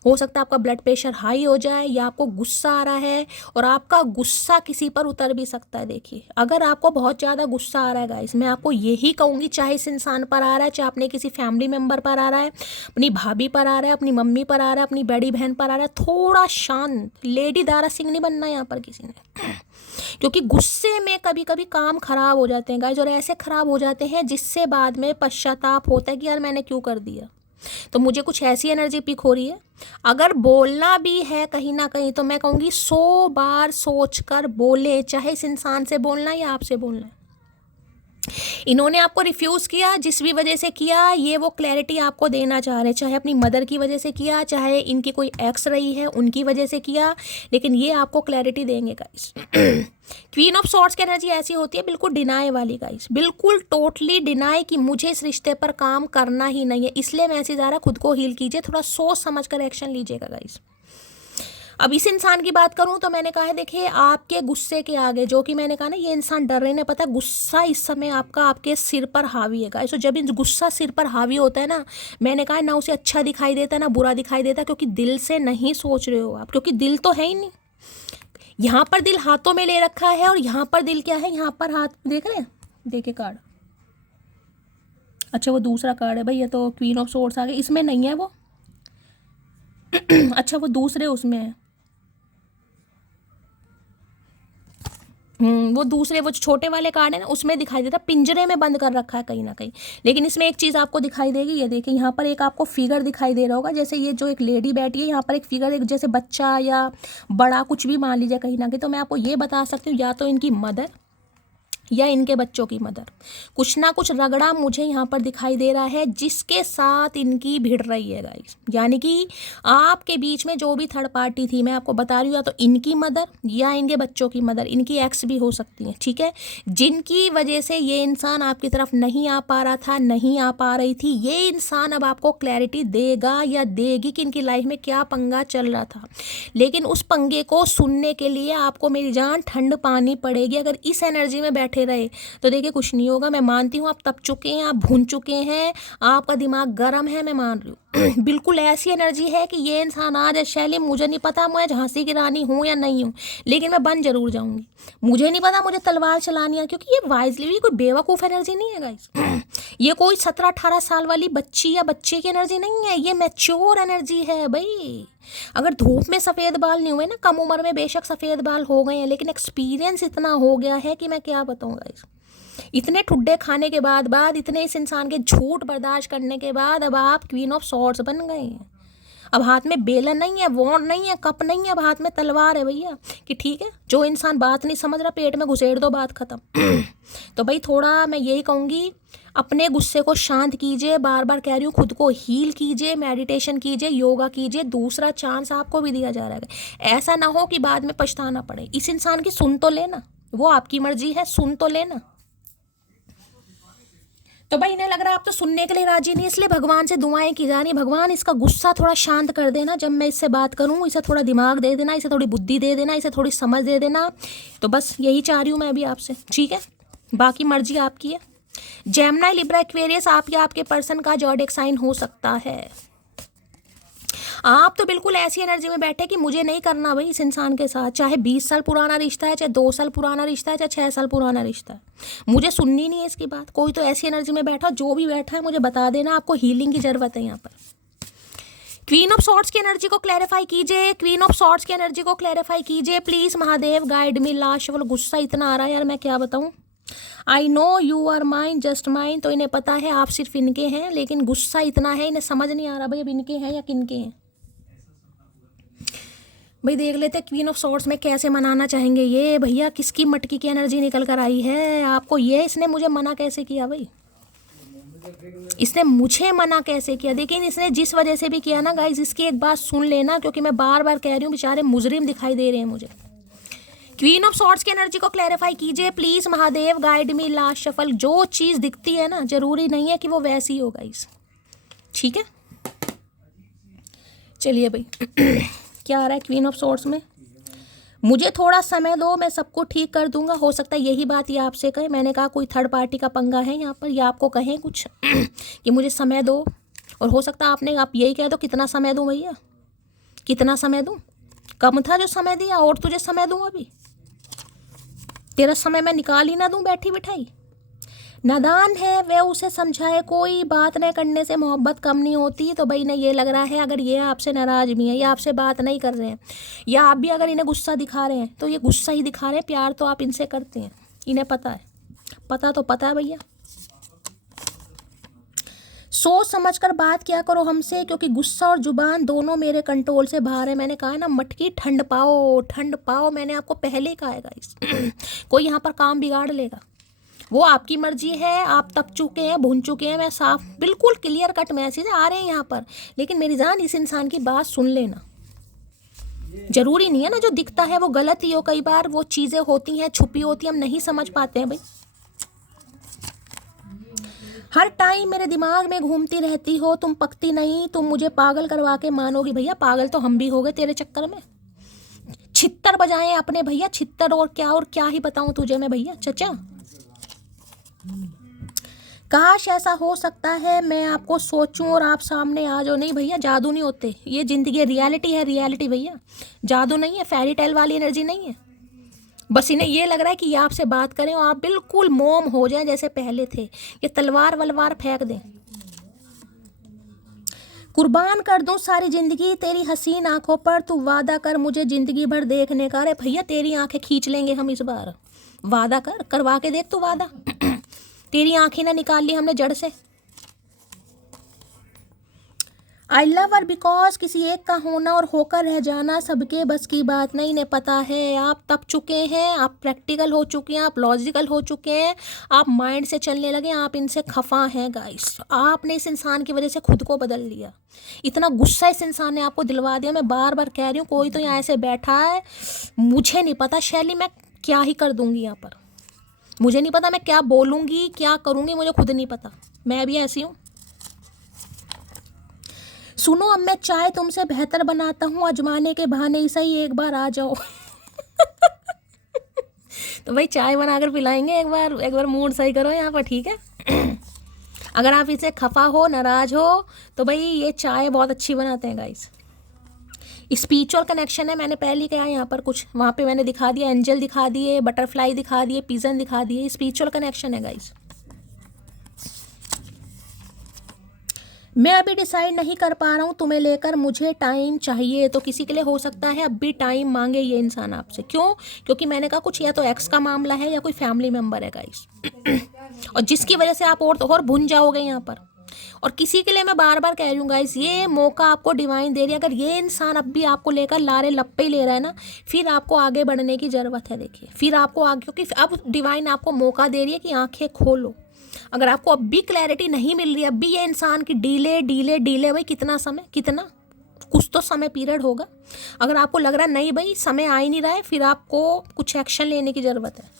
हो सकता है आपका ब्लड प्रेशर हाई हो जाए, या आपको गुस्सा आ रहा है, और आपका गुस्सा किसी पर उतर भी सकता है। देखिए अगर आपको बहुत ज़्यादा गुस्सा आ रहा है गाइस, मैं आपको यही कहूँगी, चाहे इस इंसान पर आ रहा है, चाहे अपने किसी फैमिली मेम्बर पर आ रहा है, अपनी भाभी पर आ रहा है, अपनी मम्मी पर आ रहा है, अपनी बड़ी बहन पर आ रहा है, थोड़ा शांत, लेडी दारा सिंह नहीं बनना यहाँ पर किसी ने। क्योंकि गुस्से में कभी कभी काम खराब हो जाते हैं गाइस, और ऐसे खराब हो जाते हैं जिससे बाद में पश्चाताप होता है कि यार मैंने क्यों कर दिया। तो मुझे कुछ ऐसी एनर्जी पिक हो रही है। अगर बोलना भी है कहीं ना कहीं, तो मैं कहूँगी 100 बार सोच कर बोले, चाहे इस इंसान से बोलना या आपसे बोलना। इन्होंने आपको रिफ्यूज़ किया, जिस भी वजह से किया, ये वो क्लैरिटी आपको देना चाह रहे हैं। चाहे अपनी मदर की वजह से किया, चाहे इनकी कोई एक्स रही है उनकी वजह से किया, लेकिन ये आपको क्लैरिटी देंगे गाइस। क्वीन ऑफ सॉर्ड्स की एनर्जी ऐसी होती है, बिल्कुल डिनाई वाली गाइस, बिल्कुल टोटली डिनाई कि मुझे इस रिश्ते पर काम करना ही नहीं है। इसलिए मैसेज आ रहा है खुद को हील कीजिए, थोड़ा सोच समझ कर एक्शन लीजिएगा गाइस। अब इस इंसान की बात करूं तो मैंने कहा है देखिए, आपके गुस्से के आगे, जो कि मैंने कहा ना ये इंसान डर रहे ने, पता है गुस्सा इस समय आपका आपके सिर पर हावी है गाइस। तो जब इन गुस्सा सिर पर हावी होता है ना, मैंने कहा ना उसे अच्छा दिखाई देता है ना बुरा दिखाई देता, क्योंकि दिल से नहीं सोच रहे हो आप, क्योंकि दिल तो है ही नहीं। यहाँ पर दिल हाथों में ले रखा है और यहाँ पर दिल क्या है, यहाँ पर हाथ देख रहे हैं, देखे कार्ड। अच्छा वो दूसरा कार्ड है भाई, ये तो क्वीन ऑफ सोर्ड्स आ गए, इसमें नहीं है वो। अच्छा वो दूसरे उसमें है, वो दूसरे वो छोटे वाले कार्ड है ना, उसमें दिखाई देता, पिंजरे में बंद कर रखा है कहीं ना कहीं। लेकिन इसमें एक चीज़ आपको दिखाई देगी, ये देखिए यहाँ पर एक आपको फिगर दिखाई दे रहा होगा, जैसे ये जो एक लेडी बैठी है यहाँ पर एक फिगर, एक जैसे बच्चा या बड़ा कुछ भी मान लीजिए कहीं ना कहीं। तो मैं आपको ये बता सकती हूँ, या तो इनकी मदर या इनके बच्चों की मदर, कुछ ना कुछ रगड़ा मुझे यहाँ पर दिखाई दे रहा है, जिसके साथ इनकी भिड़ रही है गाइस। यानी कि आपके बीच में जो भी थर्ड पार्टी थी, मैं आपको बता रही हूँ, या तो इनकी मदर या इनके बच्चों की मदर, इनकी एक्स भी हो सकती है, ठीक है, जिनकी वजह से ये इंसान आपकी तरफ नहीं आ पा रहा था, नहीं आ पा रही थी। ये इंसान अब आपको क्लैरिटी देगा या देगी कि इनकी लाइफ में क्या पंगा चल रहा था, लेकिन उस पंगे को सुनने के लिए आपको मेरी जान ठंड पानी पड़ेगी। अगर इस एनर्जी में बैठे रहे तो देखिए कुछ नहीं होगा। मैं मानती हूँ आप तप चुके हैं, आप भून चुके हैं, आपका दिमाग गर्म है, मैं मान रही हूँ। बिल्कुल ऐसी एनर्जी है कि ये इंसान आज शैली, मुझे नहीं पता मैं झांसी की रानी हूँ या नहीं हूँ, लेकिन मैं बन जरूर जाऊंगी। मुझे नहीं पता मुझे तलवार चलानी है, क्योंकि ये वाइजली भी कोई बेवकूफ़ एनर्जी नहीं है गाइस। ये कोई 17-18 साल वाली बच्ची या बच्चे की एनर्जी नहीं है, ये मैच्योर एनर्जी है भाई। अगर धूप में सफ़ेद बाल नहीं हुए ना, कम उम्र में बेशक सफ़ेद बाल हो गए हैं, लेकिन एक्सपीरियंस इतना हो गया है कि मैं क्या बताऊँ गाइस। इतने ठुड्डे खाने के बाद इतने इस इंसान के झूठ बर्दाश्त करने के बाद अब आप क्वीन ऑफ सॉर्ड्स बन गए हैं। अब हाथ में बेलन नहीं है, वॉन्ड नहीं है, कप नहीं है, अब हाथ में तलवार है भैया, कि ठीक है जो इंसान बात नहीं समझ रहा पेट में घुसेड़ दो, बात खत्म। तो भाई थोड़ा मैं यही कहूँगी, अपने गुस्से को शांत कीजिए, बार बार कह रही हूँ, खुद को हील कीजिए, मेडिटेशन कीजिए, योगा कीजिए। दूसरा चांस आपको भी दिया जा रहा है, ऐसा ना हो कि बाद में पछताना पड़े। इस इंसान की सुन तो लेना, वो आपकी मर्जी है, सुन तो लेना। तो भाई इन्हें लग रहा है आप तो सुनने के लिए राजी नहीं, इसलिए भगवान से दुआएं की जा रही, भगवान इसका गुस्सा थोड़ा शांत कर देना, जब मैं इससे बात करूं इसे थोड़ा दिमाग दे देना, इसे थोड़ी बुद्धि दे देना, इसे थोड़ी समझ दे देना। तो बस यही चाह रही हूँ मैं अभी आपसे, ठीक है, बाकी मर्जी आपकी है। जेमिनी, लिब्रा, एक्वेरियस, आप या आपके पर्सन का ज़ोडिएक साइन हो सकता है। आप तो बिल्कुल ऐसी एनर्जी में बैठे कि मुझे नहीं करना भाई इस इंसान के साथ, चाहे 20 साल पुराना रिश्ता है, चाहे 2 साल पुराना रिश्ता है, चाहे 6 साल पुराना रिश्ता है, मुझे सुननी नहीं है इसकी बात। कोई तो ऐसी एनर्जी में बैठा, जो भी बैठा है मुझे बता देना, आपको हीलिंग की ज़रूरत है यहाँ पर। क्वीन ऑफ सॉर्ड्स की एनर्जी को क्लैरिफाई कीजिए, क्वीन ऑफ सॉर्ड्स की एनर्जी को क्लैरिफाई कीजिए please. Mahadev guide me. Last वाला गुस्सा इतना आ रहा है यार, मैं क्या बताऊँ। I know you are mine, just mine, तो इन्हें पता है आप सिर्फ इनके हैं, लेकिन गुस्सा इतना है इन्हें समझ नहीं आ रहा भाई अब इनके हैं या किनके हैं। भाई देख लेते क्वीन ऑफ सॉर्ड्स में कैसे मनाना चाहेंगे ये भैया, किसकी मटकी की एनर्जी निकल कर आई है आपको। ये इसने मुझे मना कैसे किया भाई, इसने मुझे मना कैसे किया। लेकिन इसने जिस वजह से भी किया ना गाइज, इसकी एक बात सुन लेना, क्योंकि मैं बार बार कह रही हूँ, बेचारे मुजरिम दिखाई दे रहे हैं मुझे। क्वीन ऑफ सॉर्ड्स की एनर्जी को क्लैरिफाई कीजिए please. Mahadev guide me. Last shuffle. जो चीज़ दिखती है ना, जरूरी नहीं है कि वो वैसी हो गाइज, ठीक है। चलिए भाई क्या आ रहा है क्वीन ऑफ सॉर्ड्स में। मुझे थोड़ा समय दो, मैं सबको ठीक कर दूंगा। हो सकता है यही बात ये आपसे कहे, मैंने कहा कोई थर्ड पार्टी का पंगा है यहाँ पर, या आपको कहें कुछ कि मुझे समय दो। और हो सकता है आप यही कह दो कितना समय दूं भैया, कितना समय दूं, कम था जो समय दिया, और तुझे समय दूं अभी, तेरा समय मैं निकाल ही ना दूं बैठी बिठाई। नादान है वह, उसे समझाए कोई, बात न करने से मोहब्बत कम नहीं होती। तो भाई इन्हें ये लग रहा है अगर ये आपसे नाराज़ भी हैं या आपसे बात नहीं कर रहे हैं, या आप भी अगर इन्हें गुस्सा दिखा रहे हैं, तो ये गुस्सा ही दिखा रहे हैं, प्यार तो आप इनसे करते हैं, इन्हें पता है, पता तो पता है भैया। सोच समझ कर बात किया करो हमसे, क्योंकि गुस्सा और जुबान दोनों मेरे कंट्रोल से बाहर है। मैंने कहा है ना मटकी, ठंड पाओ ठंड पाओ, मैंने आपको पहले ही कहा है गाइस। कोई यहाँ पर काम बिगाड़ लेगा, वो आपकी मर्जी है। आप तप चुके हैं, भून चुके हैं, मैं साफ बिल्कुल क्लियर कट मैसेज आ रहे हैं यहाँ पर। लेकिन मेरी जान, इस इंसान की बात सुन लेना। जरूरी नहीं है ना जो दिखता है वो गलत ही हो, कई बार वो चीज़ें होती हैं छुपी होती हैं, हम नहीं समझ पाते हैं भाई। हर टाइम मेरे दिमाग में घूमती रहती हो, तुम पकती नहीं, तुम मुझे पागल करवा के मानोगी। भैया पागल तो हम भी हो गए तेरे चक्कर में, छित्तर बजाए अपने भैया, छित्तर। और क्या ही बताऊं तुझे मैं भैया चचा। काश ऐसा हो सकता है मैं आपको सोचूं और आप सामने आ जाओ। नहीं भैया, जादू नहीं होते, ये जिंदगी रियलिटी है, रियलिटी भैया, जादू नहीं है, फेरी टेल वाली एनर्जी नहीं है। बस इन्हें ये लग रहा है कि ये आपसे बात करें और आप बिल्कुल मोम हो जाएं जैसे पहले थे, ये तलवार वलवार फेंक दें। कुर्बान कर दूं सारी जिंदगी तेरी हसीन आंखों पर, तू वादा कर मुझे जिंदगी भर देखने का। अरे भैया तेरी आंखें खींच लेंगे हम इस बार, वादा करवा के देख तू वादा। तेरी आंखें ना निकाल ली हमने जड़ से। आई लव हर बिकॉज किसी एक का होना और होकर रह जाना सबके बस की बात नहीं। इन्हें पता है आप तप चुके हैं, आप प्रैक्टिकल हो चुके हैं, आप लॉजिकल हो चुके हैं, आप माइंड से चलने लगे, आप इनसे खफा हैं गाइस। आपने इस इंसान की वजह से खुद को बदल लिया, इतना गुस्सा इस इंसान ने आपको दिलवा दिया। मैं बार बार कह रही हूँ, कोई तो यहाँ ऐसे बैठा है, मुझे नहीं पता शैली मैं क्या ही कर दूंगी यहाँ पर, मुझे नहीं पता मैं क्या बोलूँगी क्या करूँगी, मुझे खुद नहीं पता, मैं भी ऐसी हूँ। सुनो अब मैं चाय तुमसे बेहतर बनाता हूँ, अजमाने के बहाने ही सही एक बार आ जाओ। तो भाई चाय बनाकर पिलाएंगे, एक बार मूड सही करो यहाँ पर, ठीक है। अगर आप इसे खफा हो, नाराज हो, तो भाई ये चाय बहुत अच्छी बनाते हैं गाइस। स्पिरिचुअल कनेक्शन है, मैंने पहले कहा यहाँ पर कुछ, वहाँ पे मैंने दिखा दिया, एंजल दिखा दिए, बटरफ्लाई दिखा दिए, पिजन दिखा दिए, स्पिरिचुअल कनेक्शन है गाइस। मैं अभी डिसाइड नहीं कर पा रहा हूँ तुम्हें लेकर, मुझे टाइम चाहिए। तो किसी के लिए हो सकता है अब भी टाइम मांगे ये इंसान आपसे, क्यों? क्योंकि मैंने कहा कुछ या तो एक्स का मामला है या कोई फैमिली मेम्बर है गाइस, और जिसकी वजह से आप और भुन जाओगे यहाँ पर। और किसी के लिए मैं बार बार कह रही हूँ गाइस, ये मौका आपको डिवाइन दे रही है। अगर ये इंसान अब भी आपको लेकर लारे लप्पे ही ले रहा है ना, फिर आपको आगे बढ़ने की ज़रूरत है। देखिए फिर आपको आगे, क्योंकि अब डिवाइन आपको मौका दे रही है कि आंखें खोलो। अगर आपको अब भी क्लैरिटी नहीं मिल रही है, अब भी ये इंसान की डीले भाई, कितना समय, कितना कुछ तो समय पीरियड होगा। अगर आपको लग रहा है नहीं भाई समय आ ही नहीं रहा है, फिर आपको कुछ एक्शन लेने की ज़रूरत है।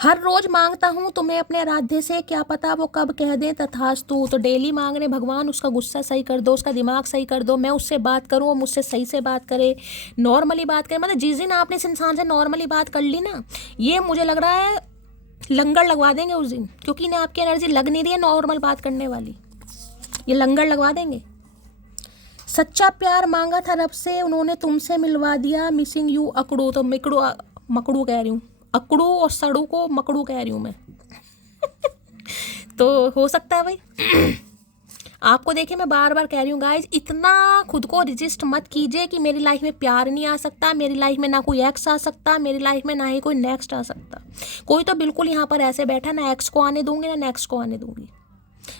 हर रोज मांगता हूँ तुम्हें अपने आराध्य से, क्या पता वो कब कह दें तथास्तु। तो डेली मांग रहे भगवान, उसका गुस्सा सही कर दो, उसका दिमाग सही कर दो, मैं उससे बात करूँ वो मुझसे सही से बात करे, नॉर्मली बात करे। मतलब जिस दिन आपने इस इंसान से नॉर्मली बात कर ली ना, ये मुझे लग रहा है लंगर लगवा देंगे उस दिन, क्योंकि इन्हें आपकी एनर्जी लग नहीं रही है नॉर्मल बात करने वाली, ये लंगर लगवा देंगे। सच्चा प्यार मांगा था रब से, उन्होंने तुमसे मिलवा दिया, मिसिंग यू अकड़ू। तो मकड़ू कह रही हूँ, अकड़ू और सड़ू को मकड़ू कह रही हूँ मैं। तो हो सकता है भाई आपको, देखिए मैं बार बार कह रही हूँ गाइज, इतना खुद को रजिस्ट मत कीजिए कि मेरी लाइफ में प्यार नहीं आ सकता, मेरी लाइफ में ना कोई एक्स आ सकता, मेरी लाइफ में ना ही कोई नेक्स्ट आ सकता। कोई तो बिल्कुल यहाँ पर ऐसे बैठा, ना एक्स को आने दूंगी ना नेक्स्ट को आने दूंगी।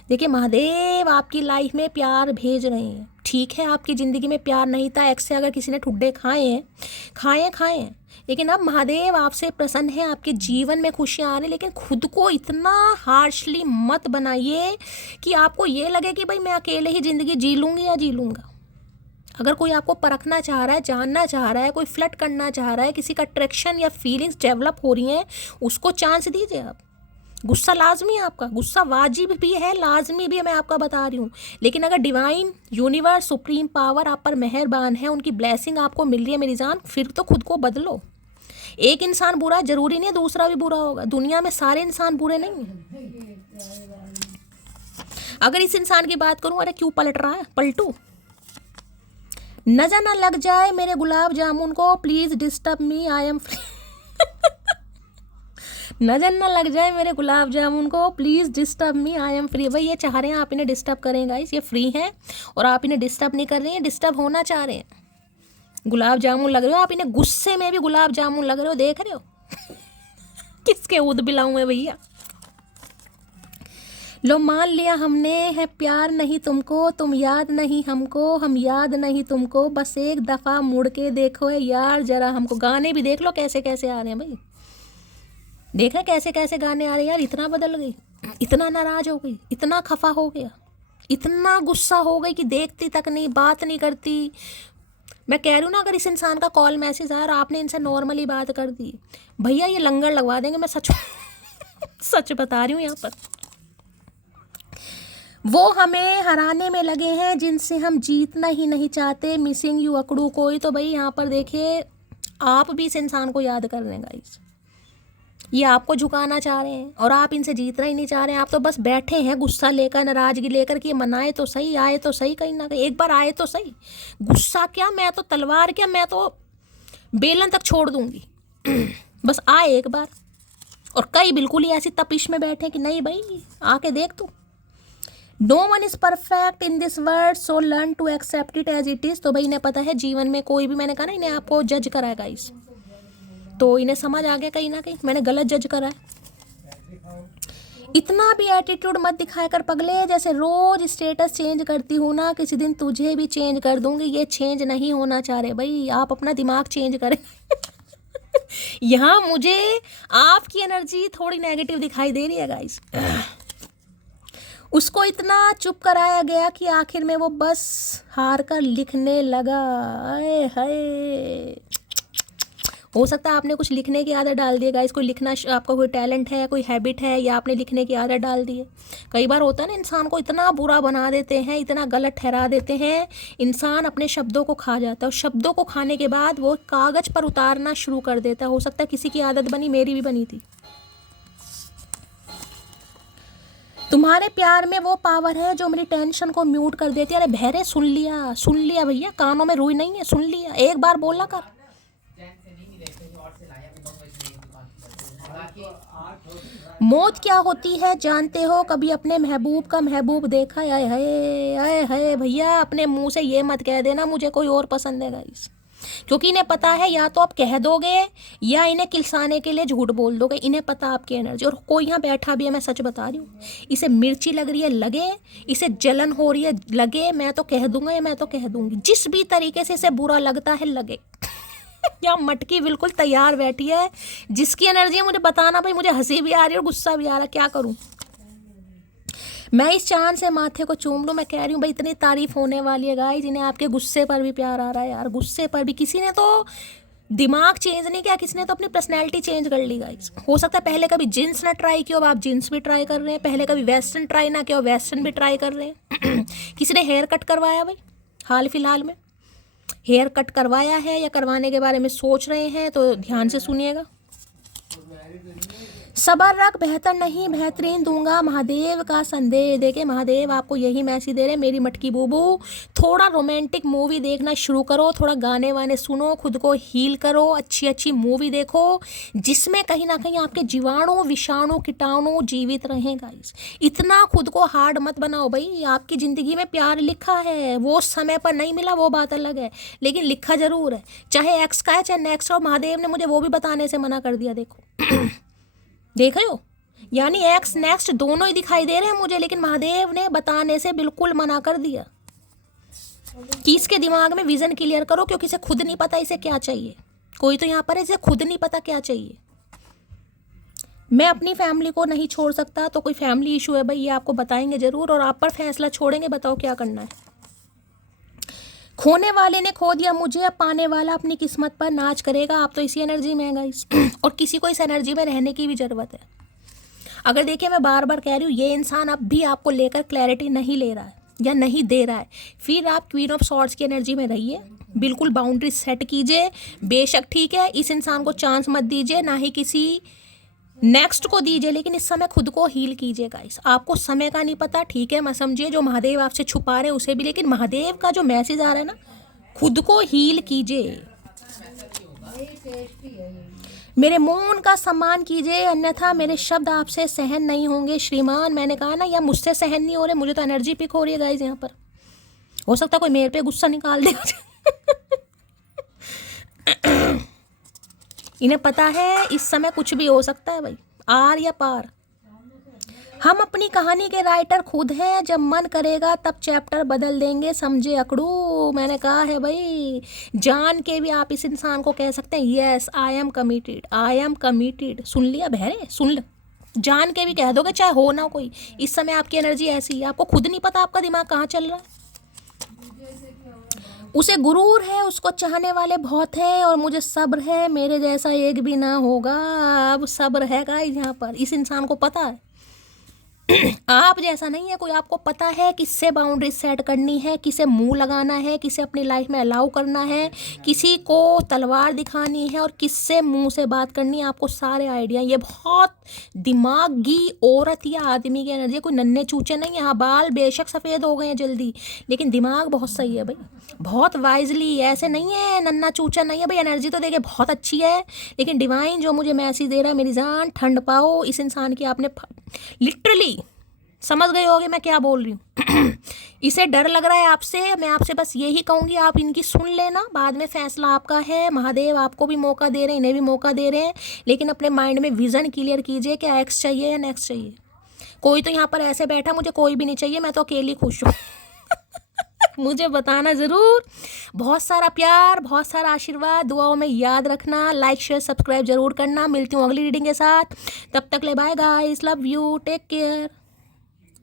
देखिए महादेव आपकी लाइफ में प्यार भेज रहे हैं, ठीक है आपकी ज़िंदगी में प्यार नहीं था, एक्स से अगर किसी ने ठुड्डे खाए हैं, लेकिन अब महादेव आपसे प्रसन्न है, आपके जीवन में खुशियाँ आ रही। लेकिन खुद को इतना हार्शली मत बनाइए कि आपको ये लगे कि भाई मैं अकेले ही ज़िंदगी जी लूँगी या जी लूँगा। अगर कोई आपको परखना चाह रहा है, जानना चाह रहा है, कोई फ्लर्ट करना चाह रहा है, किसी का अट्रैक्शन या फीलिंग्स डेवलप हो रही हैं, उसको चांस दीजिए आप। गुस्सा लाजमी है आपका, गुस्सा वाजिब भी है, लाजमी भी है, मैं आपका बता रही हूँ। लेकिन अगर डिवाइन यूनिवर्स सुप्रीम पावर आप पर मेहरबान है, उनकी ब्लेसिंग आपको मिल रही है मेरी जान, फिर तो खुद को बदलो। एक इंसान बुरा जरूरी नहीं है दूसरा भी बुरा होगा, दुनिया में सारे इंसान बुरे नहीं हैं। अगर इस इंसान की बात करूं, अरे क्यों पलट रहा है, पलटू। नजर ना लग जाए मेरे गुलाब जामुन को, please disturb me, I am free. नजर ना लग जाए मेरे गुलाब जामुन को, please disturb me, I am free. भाई ये चाह रहे हैं आप इन्हें डिस्टर्ब करें गाइस, ये फ्री हैं और आप इन्हें डिस्टर्ब नहीं कर रहे हैं, डिस्टर्ब होना चाह रहे हैं। गुलाब जामुन लग रहे हो आप इन्हें, गुस्से में भी गुलाब जामुन लग रहे हो, देख रहे हो। किसके उद बिलाऊं है भैया। लो मान लिया हमने है प्यार नहीं तुमको, तुम याद नहीं हमको, हम याद नहीं तुमको, बस एक दफ़ा मुड़ के देखो यार जरा हमको। गाने भी देख लो कैसे कैसे आ रहे हैं भाई, देखा कैसे कैसे गाने आ रहे हैं यार। इतना बदल गई, इतना नाराज हो गई, इतना खफा हो गया, इतना गुस्सा हो गई कि देखती तक नहीं, बात नहीं करती। मैं कह रही हूँ ना, अगर इस इंसान का कॉल मैसेज आया और आपने इनसे नॉर्मली बात कर दी, भैया ये लंगर लगवा देंगे, मैं सच सच बता रही हूँ यहाँ पर। वो हमें हराने में लगे हैं जिनसे हम जीतना ही नहीं चाहते। मिसिंग यू अकड़ू कोई। तो भाई यहाँ पर देखिए, आप भी इस इंसान को याद कर रहे हैं गाइस। ये आपको झुकाना चाह रहे हैं और आप इनसे जीतना ही नहीं चाह रहे हैं। आप तो बस बैठे हैं गुस्सा लेकर, नाराजगी लेकर कि ये मनाए तो सही, आए तो सही, कहीं ना कहीं एक बार आए तो सही। गुस्सा क्या, मैं तो तलवार क्या, मैं तो बेलन तक छोड़ दूंगी। बस आए एक बार। और कई बिल्कुल ही ऐसी तपिश में बैठे कि नहीं भाई आके देख तू। No one is perfect in this world, so learn to accept it as it is. तो भाई इन्हें पता है जीवन में कोई भी, मैंने कहा ना इन्हें आपको जज करा है गाइस, तो इन्हें समझ आ गया कहीं ना कहीं मैंने गलत जज करा है। इतना भी एटीट्यूड मत दिखाया कर पगले, जैसे रोज स्टेटस चेंज करती हूँ ना, किसी दिन तुझे भी चेंज कर दूंगी। ये चेंज नहीं होना चाह रहे भाई, आप अपना दिमाग चेंज करें। यहाँ मुझे आपकी एनर्जी थोड़ी नेगेटिव दिखाई दे रही है गाइस। उसको इतना चुप कराया गया कि आखिर में वो बस हार कर लिखने लगा। आए हाय, हो सकता है आपने कुछ लिखने की आदत डाल दी है गाइस। कोई लिखना आपका कोई टैलेंट है, कोई हैबिट है, या आपने लिखने की आदत डाल दी है। कई बार होता है ना, इंसान को इतना बुरा बना देते हैं, इतना गलत ठहरा देते हैं, इंसान अपने शब्दों को खा जाता है। और शब्दों को खाने के बाद वो कागज पर उतारना शुरू कर देता है। हो सकता है किसी की आदत बनी, मेरी भी बनी थी। तुम्हारे प्यार में वो पावर है जो मेरी टेंशन को म्यूट कर देती है। अरे बहरे सुन लिया भैया, कानों में रुई नहीं है, सुन लिया, एक बार बोला कर। मौत क्या होती है जानते हो? कभी अपने महबूब का महबूब देखा? आए हाय आए हाय भैया, अपने मुंह से ये मत कह देना मुझे कोई और पसंद है गाइस, क्योंकि इन्हें पता है या तो आप कह दोगे या इन्हें किलसाने के लिए झूठ बोल दोगे। इन्हें पता आपकी एनर्जी। और कोई यहाँ बैठा भी है, मैं सच बता रही हूँ, इसे मिर्ची लग रही है लगे, इसे जलन हो रही है लगे, मैं तो कह दूंगा या मैं तो कह दूंगी, जिस भी तरीके से इसे बुरा लगता है लगे। यहाँ मटकी बिल्कुल तैयार बैठी है, जिसकी एनर्जी है मुझे बताना भाई। मुझे हंसी भी आ रही है और गुस्सा भी आ रहा है, क्या करूँ मैं? इस चांद से माथे को चूम लूँ? मैं कह रही हूँ भाई इतनी तारीफ होने वाली है गाइस। इन्हें आपके गुस्से पर भी प्यार आ रहा है यार, गुस्से पर भी। किसी ने तो दिमाग चेंज नहीं किया, किसी ने तो अपनी पर्सनैलिटी चेंज कर ली गाइस। हो सकता है पहले कभी जींस ना ट्राई किया, अब आप जींस भी ट्राई कर रहे हैं। पहले कभी वेस्टर्न ट्राई ना किया, वेस्टर्न भी ट्राई कर रहे हैं। किसी ने हेयर कट करवाया भाई हाल फिलहाल में, हेयर कट करवाया है या करवाने के बारे में सोच रहे हैं तो ध्यान से सुनिएगा। सबर रख, बेहतर नहीं बेहतरीन दूंगा, महादेव का संदेश। देखे महादेव आपको यही मैसेज दे रहे, मेरी मटकी बूबू थोड़ा रोमांटिक मूवी देखना शुरू करो, थोड़ा गाने वाने सुनो, खुद को हील करो, अच्छी अच्छी मूवी देखो जिसमें कहीं ना कहीं आपके जीवाणु विषाणु कीटाणु जीवित रहें गाइस। इतना खुद को हार्ड मत बनाओ भाई। आपकी ज़िंदगी में प्यार लिखा है, वो समय पर नहीं मिला वो बात अलग है, लेकिन लिखा जरूर है। चाहे एक्स का है चाहे नेक्स्ट का। महादेव ने मुझे वो भी बताने से मना कर दिया। देखो देख रहे हो, यानी एक्स नेक्स्ट दोनों ही दिखाई दे रहे हैं मुझे, लेकिन महादेव ने बताने से बिल्कुल मना कर दिया कि इसके दिमाग में विजन क्लियर करो, क्योंकि इसे खुद नहीं पता इसे क्या चाहिए। कोई तो यहाँ पर है इसे खुद नहीं पता क्या चाहिए। मैं अपनी फैमिली को नहीं छोड़ सकता, तो कोई फैमिली इशू है भाई, ये आपको बताएंगे जरूर और आप पर फैसला छोड़ेंगे। बताओ क्या करना है। खोने वाले ने खो दिया मुझे, अब पाने वाला अपनी किस्मत पर नाच करेगा। आप तो इसी एनर्जी में है गाइस, और किसी को इस एनर्जी में रहने की भी ज़रूरत है। अगर देखिए मैं बार बार कह रही हूँ, ये इंसान अब भी आपको लेकर क्लैरिटी नहीं ले रहा है या नहीं दे रहा है, फिर आप क्वीन ऑफ सॉर्ड्स की एनर्जी में रहिए। बिल्कुल बाउंड्री सेट कीजिए। बेशक ठीक है, इस इंसान को चांस मत दीजिए, ना ही किसी नेक्स्ट को दीजिए, लेकिन इस समय खुद को हील कीजिए गाइस। आपको समय का नहीं पता, ठीक है, मैं समझिए जो महादेव आपसे छुपा रहे हैं उसे भी, लेकिन महादेव का जो मैसेज आ रहा है ना, खुद को हील कीजिए। मेरे मौन का सम्मान कीजिए, अन्यथा मेरे शब्द आपसे सहन नहीं होंगे श्रीमान। मैंने कहा ना, या मुझसे सहन नहीं हो रहे, मुझे तो एनर्जी पिक हो रही है गाइस यहाँ पर। हो सकता है कोई मेरे पे गुस्सा निकाल दे। इन्हें पता है इस समय कुछ भी हो सकता है भाई, आर या पार। हम अपनी कहानी के राइटर खुद हैं, जब मन करेगा तब चैप्टर बदल देंगे, समझे अकड़ू। मैंने कहा है भाई, जान के भी आप इस इंसान को कह सकते हैं yes I am committed, I am committed. सुन लिया बहरे, सुन ल, जान के भी कह दोगे चाहे हो ना कोई। इस समय आपकी एनर्जी ऐसी है, आपको खुद नहीं पता आपका दिमाग कहाँ चल रहा है। उसे गुरूर है, उसको चाहने वाले बहुत हैं, और मुझे सब्र है, मेरे जैसा एक भी ना होगा। अब सब्र है गाइस यहाँ पर, इस इंसान को पता है आप जैसा नहीं है कोई, आपको पता है किससे बाउंड्री सेट करनी है, किसे मुंह लगाना है, किसे अपनी लाइफ में अलाउ करना है, किसी को तलवार दिखानी है और किससे मुंह से बात करनी है, आपको सारे आइडिया। ये बहुत दिमागी औरत या आदमी की एनर्जी, कोई नन्हे चूचे नहीं है। हाँ, बाल बेशक सफ़ेद हो गए हैं जल्दी, लेकिन दिमाग बहुत सही है भाई, बहुत वाइजली। ऐसे नहीं है, नन्ना चूचा नहीं है भाई। एनर्जी तो देखिए बहुत अच्छी है, लेकिन डिवाइन जो मुझे मैसेज दे रहा है, मेरी जान ठंड पाओ। इस इंसान की आपने लिटरली समझ गए होगे मैं क्या बोल रही हूँ। इसे डर लग रहा है आपसे। मैं आपसे बस यही कहूँगी, आप इनकी सुन लेना, बाद में फैसला आपका है। महादेव आपको भी मौका दे रहे हैं, इन्हें भी मौका दे रहे हैं, लेकिन अपने माइंड में विज़न क्लियर कीजिए कि एक्स चाहिए या नेक्स्ट चाहिए। कोई तो यहाँ पर ऐसे बैठा, मुझे कोई भी नहीं चाहिए, मैं तो अकेली खुश हूँ। मुझे बताना ज़रूर। बहुत सारा प्यार, बहुत सारा आशीर्वाद, दुआओं में याद रखना। लाइक शेयर सब्सक्राइब जरूर करना। मिलती हूँ अगली रीडिंग के साथ, तब तक ले bye guys, love you, take care.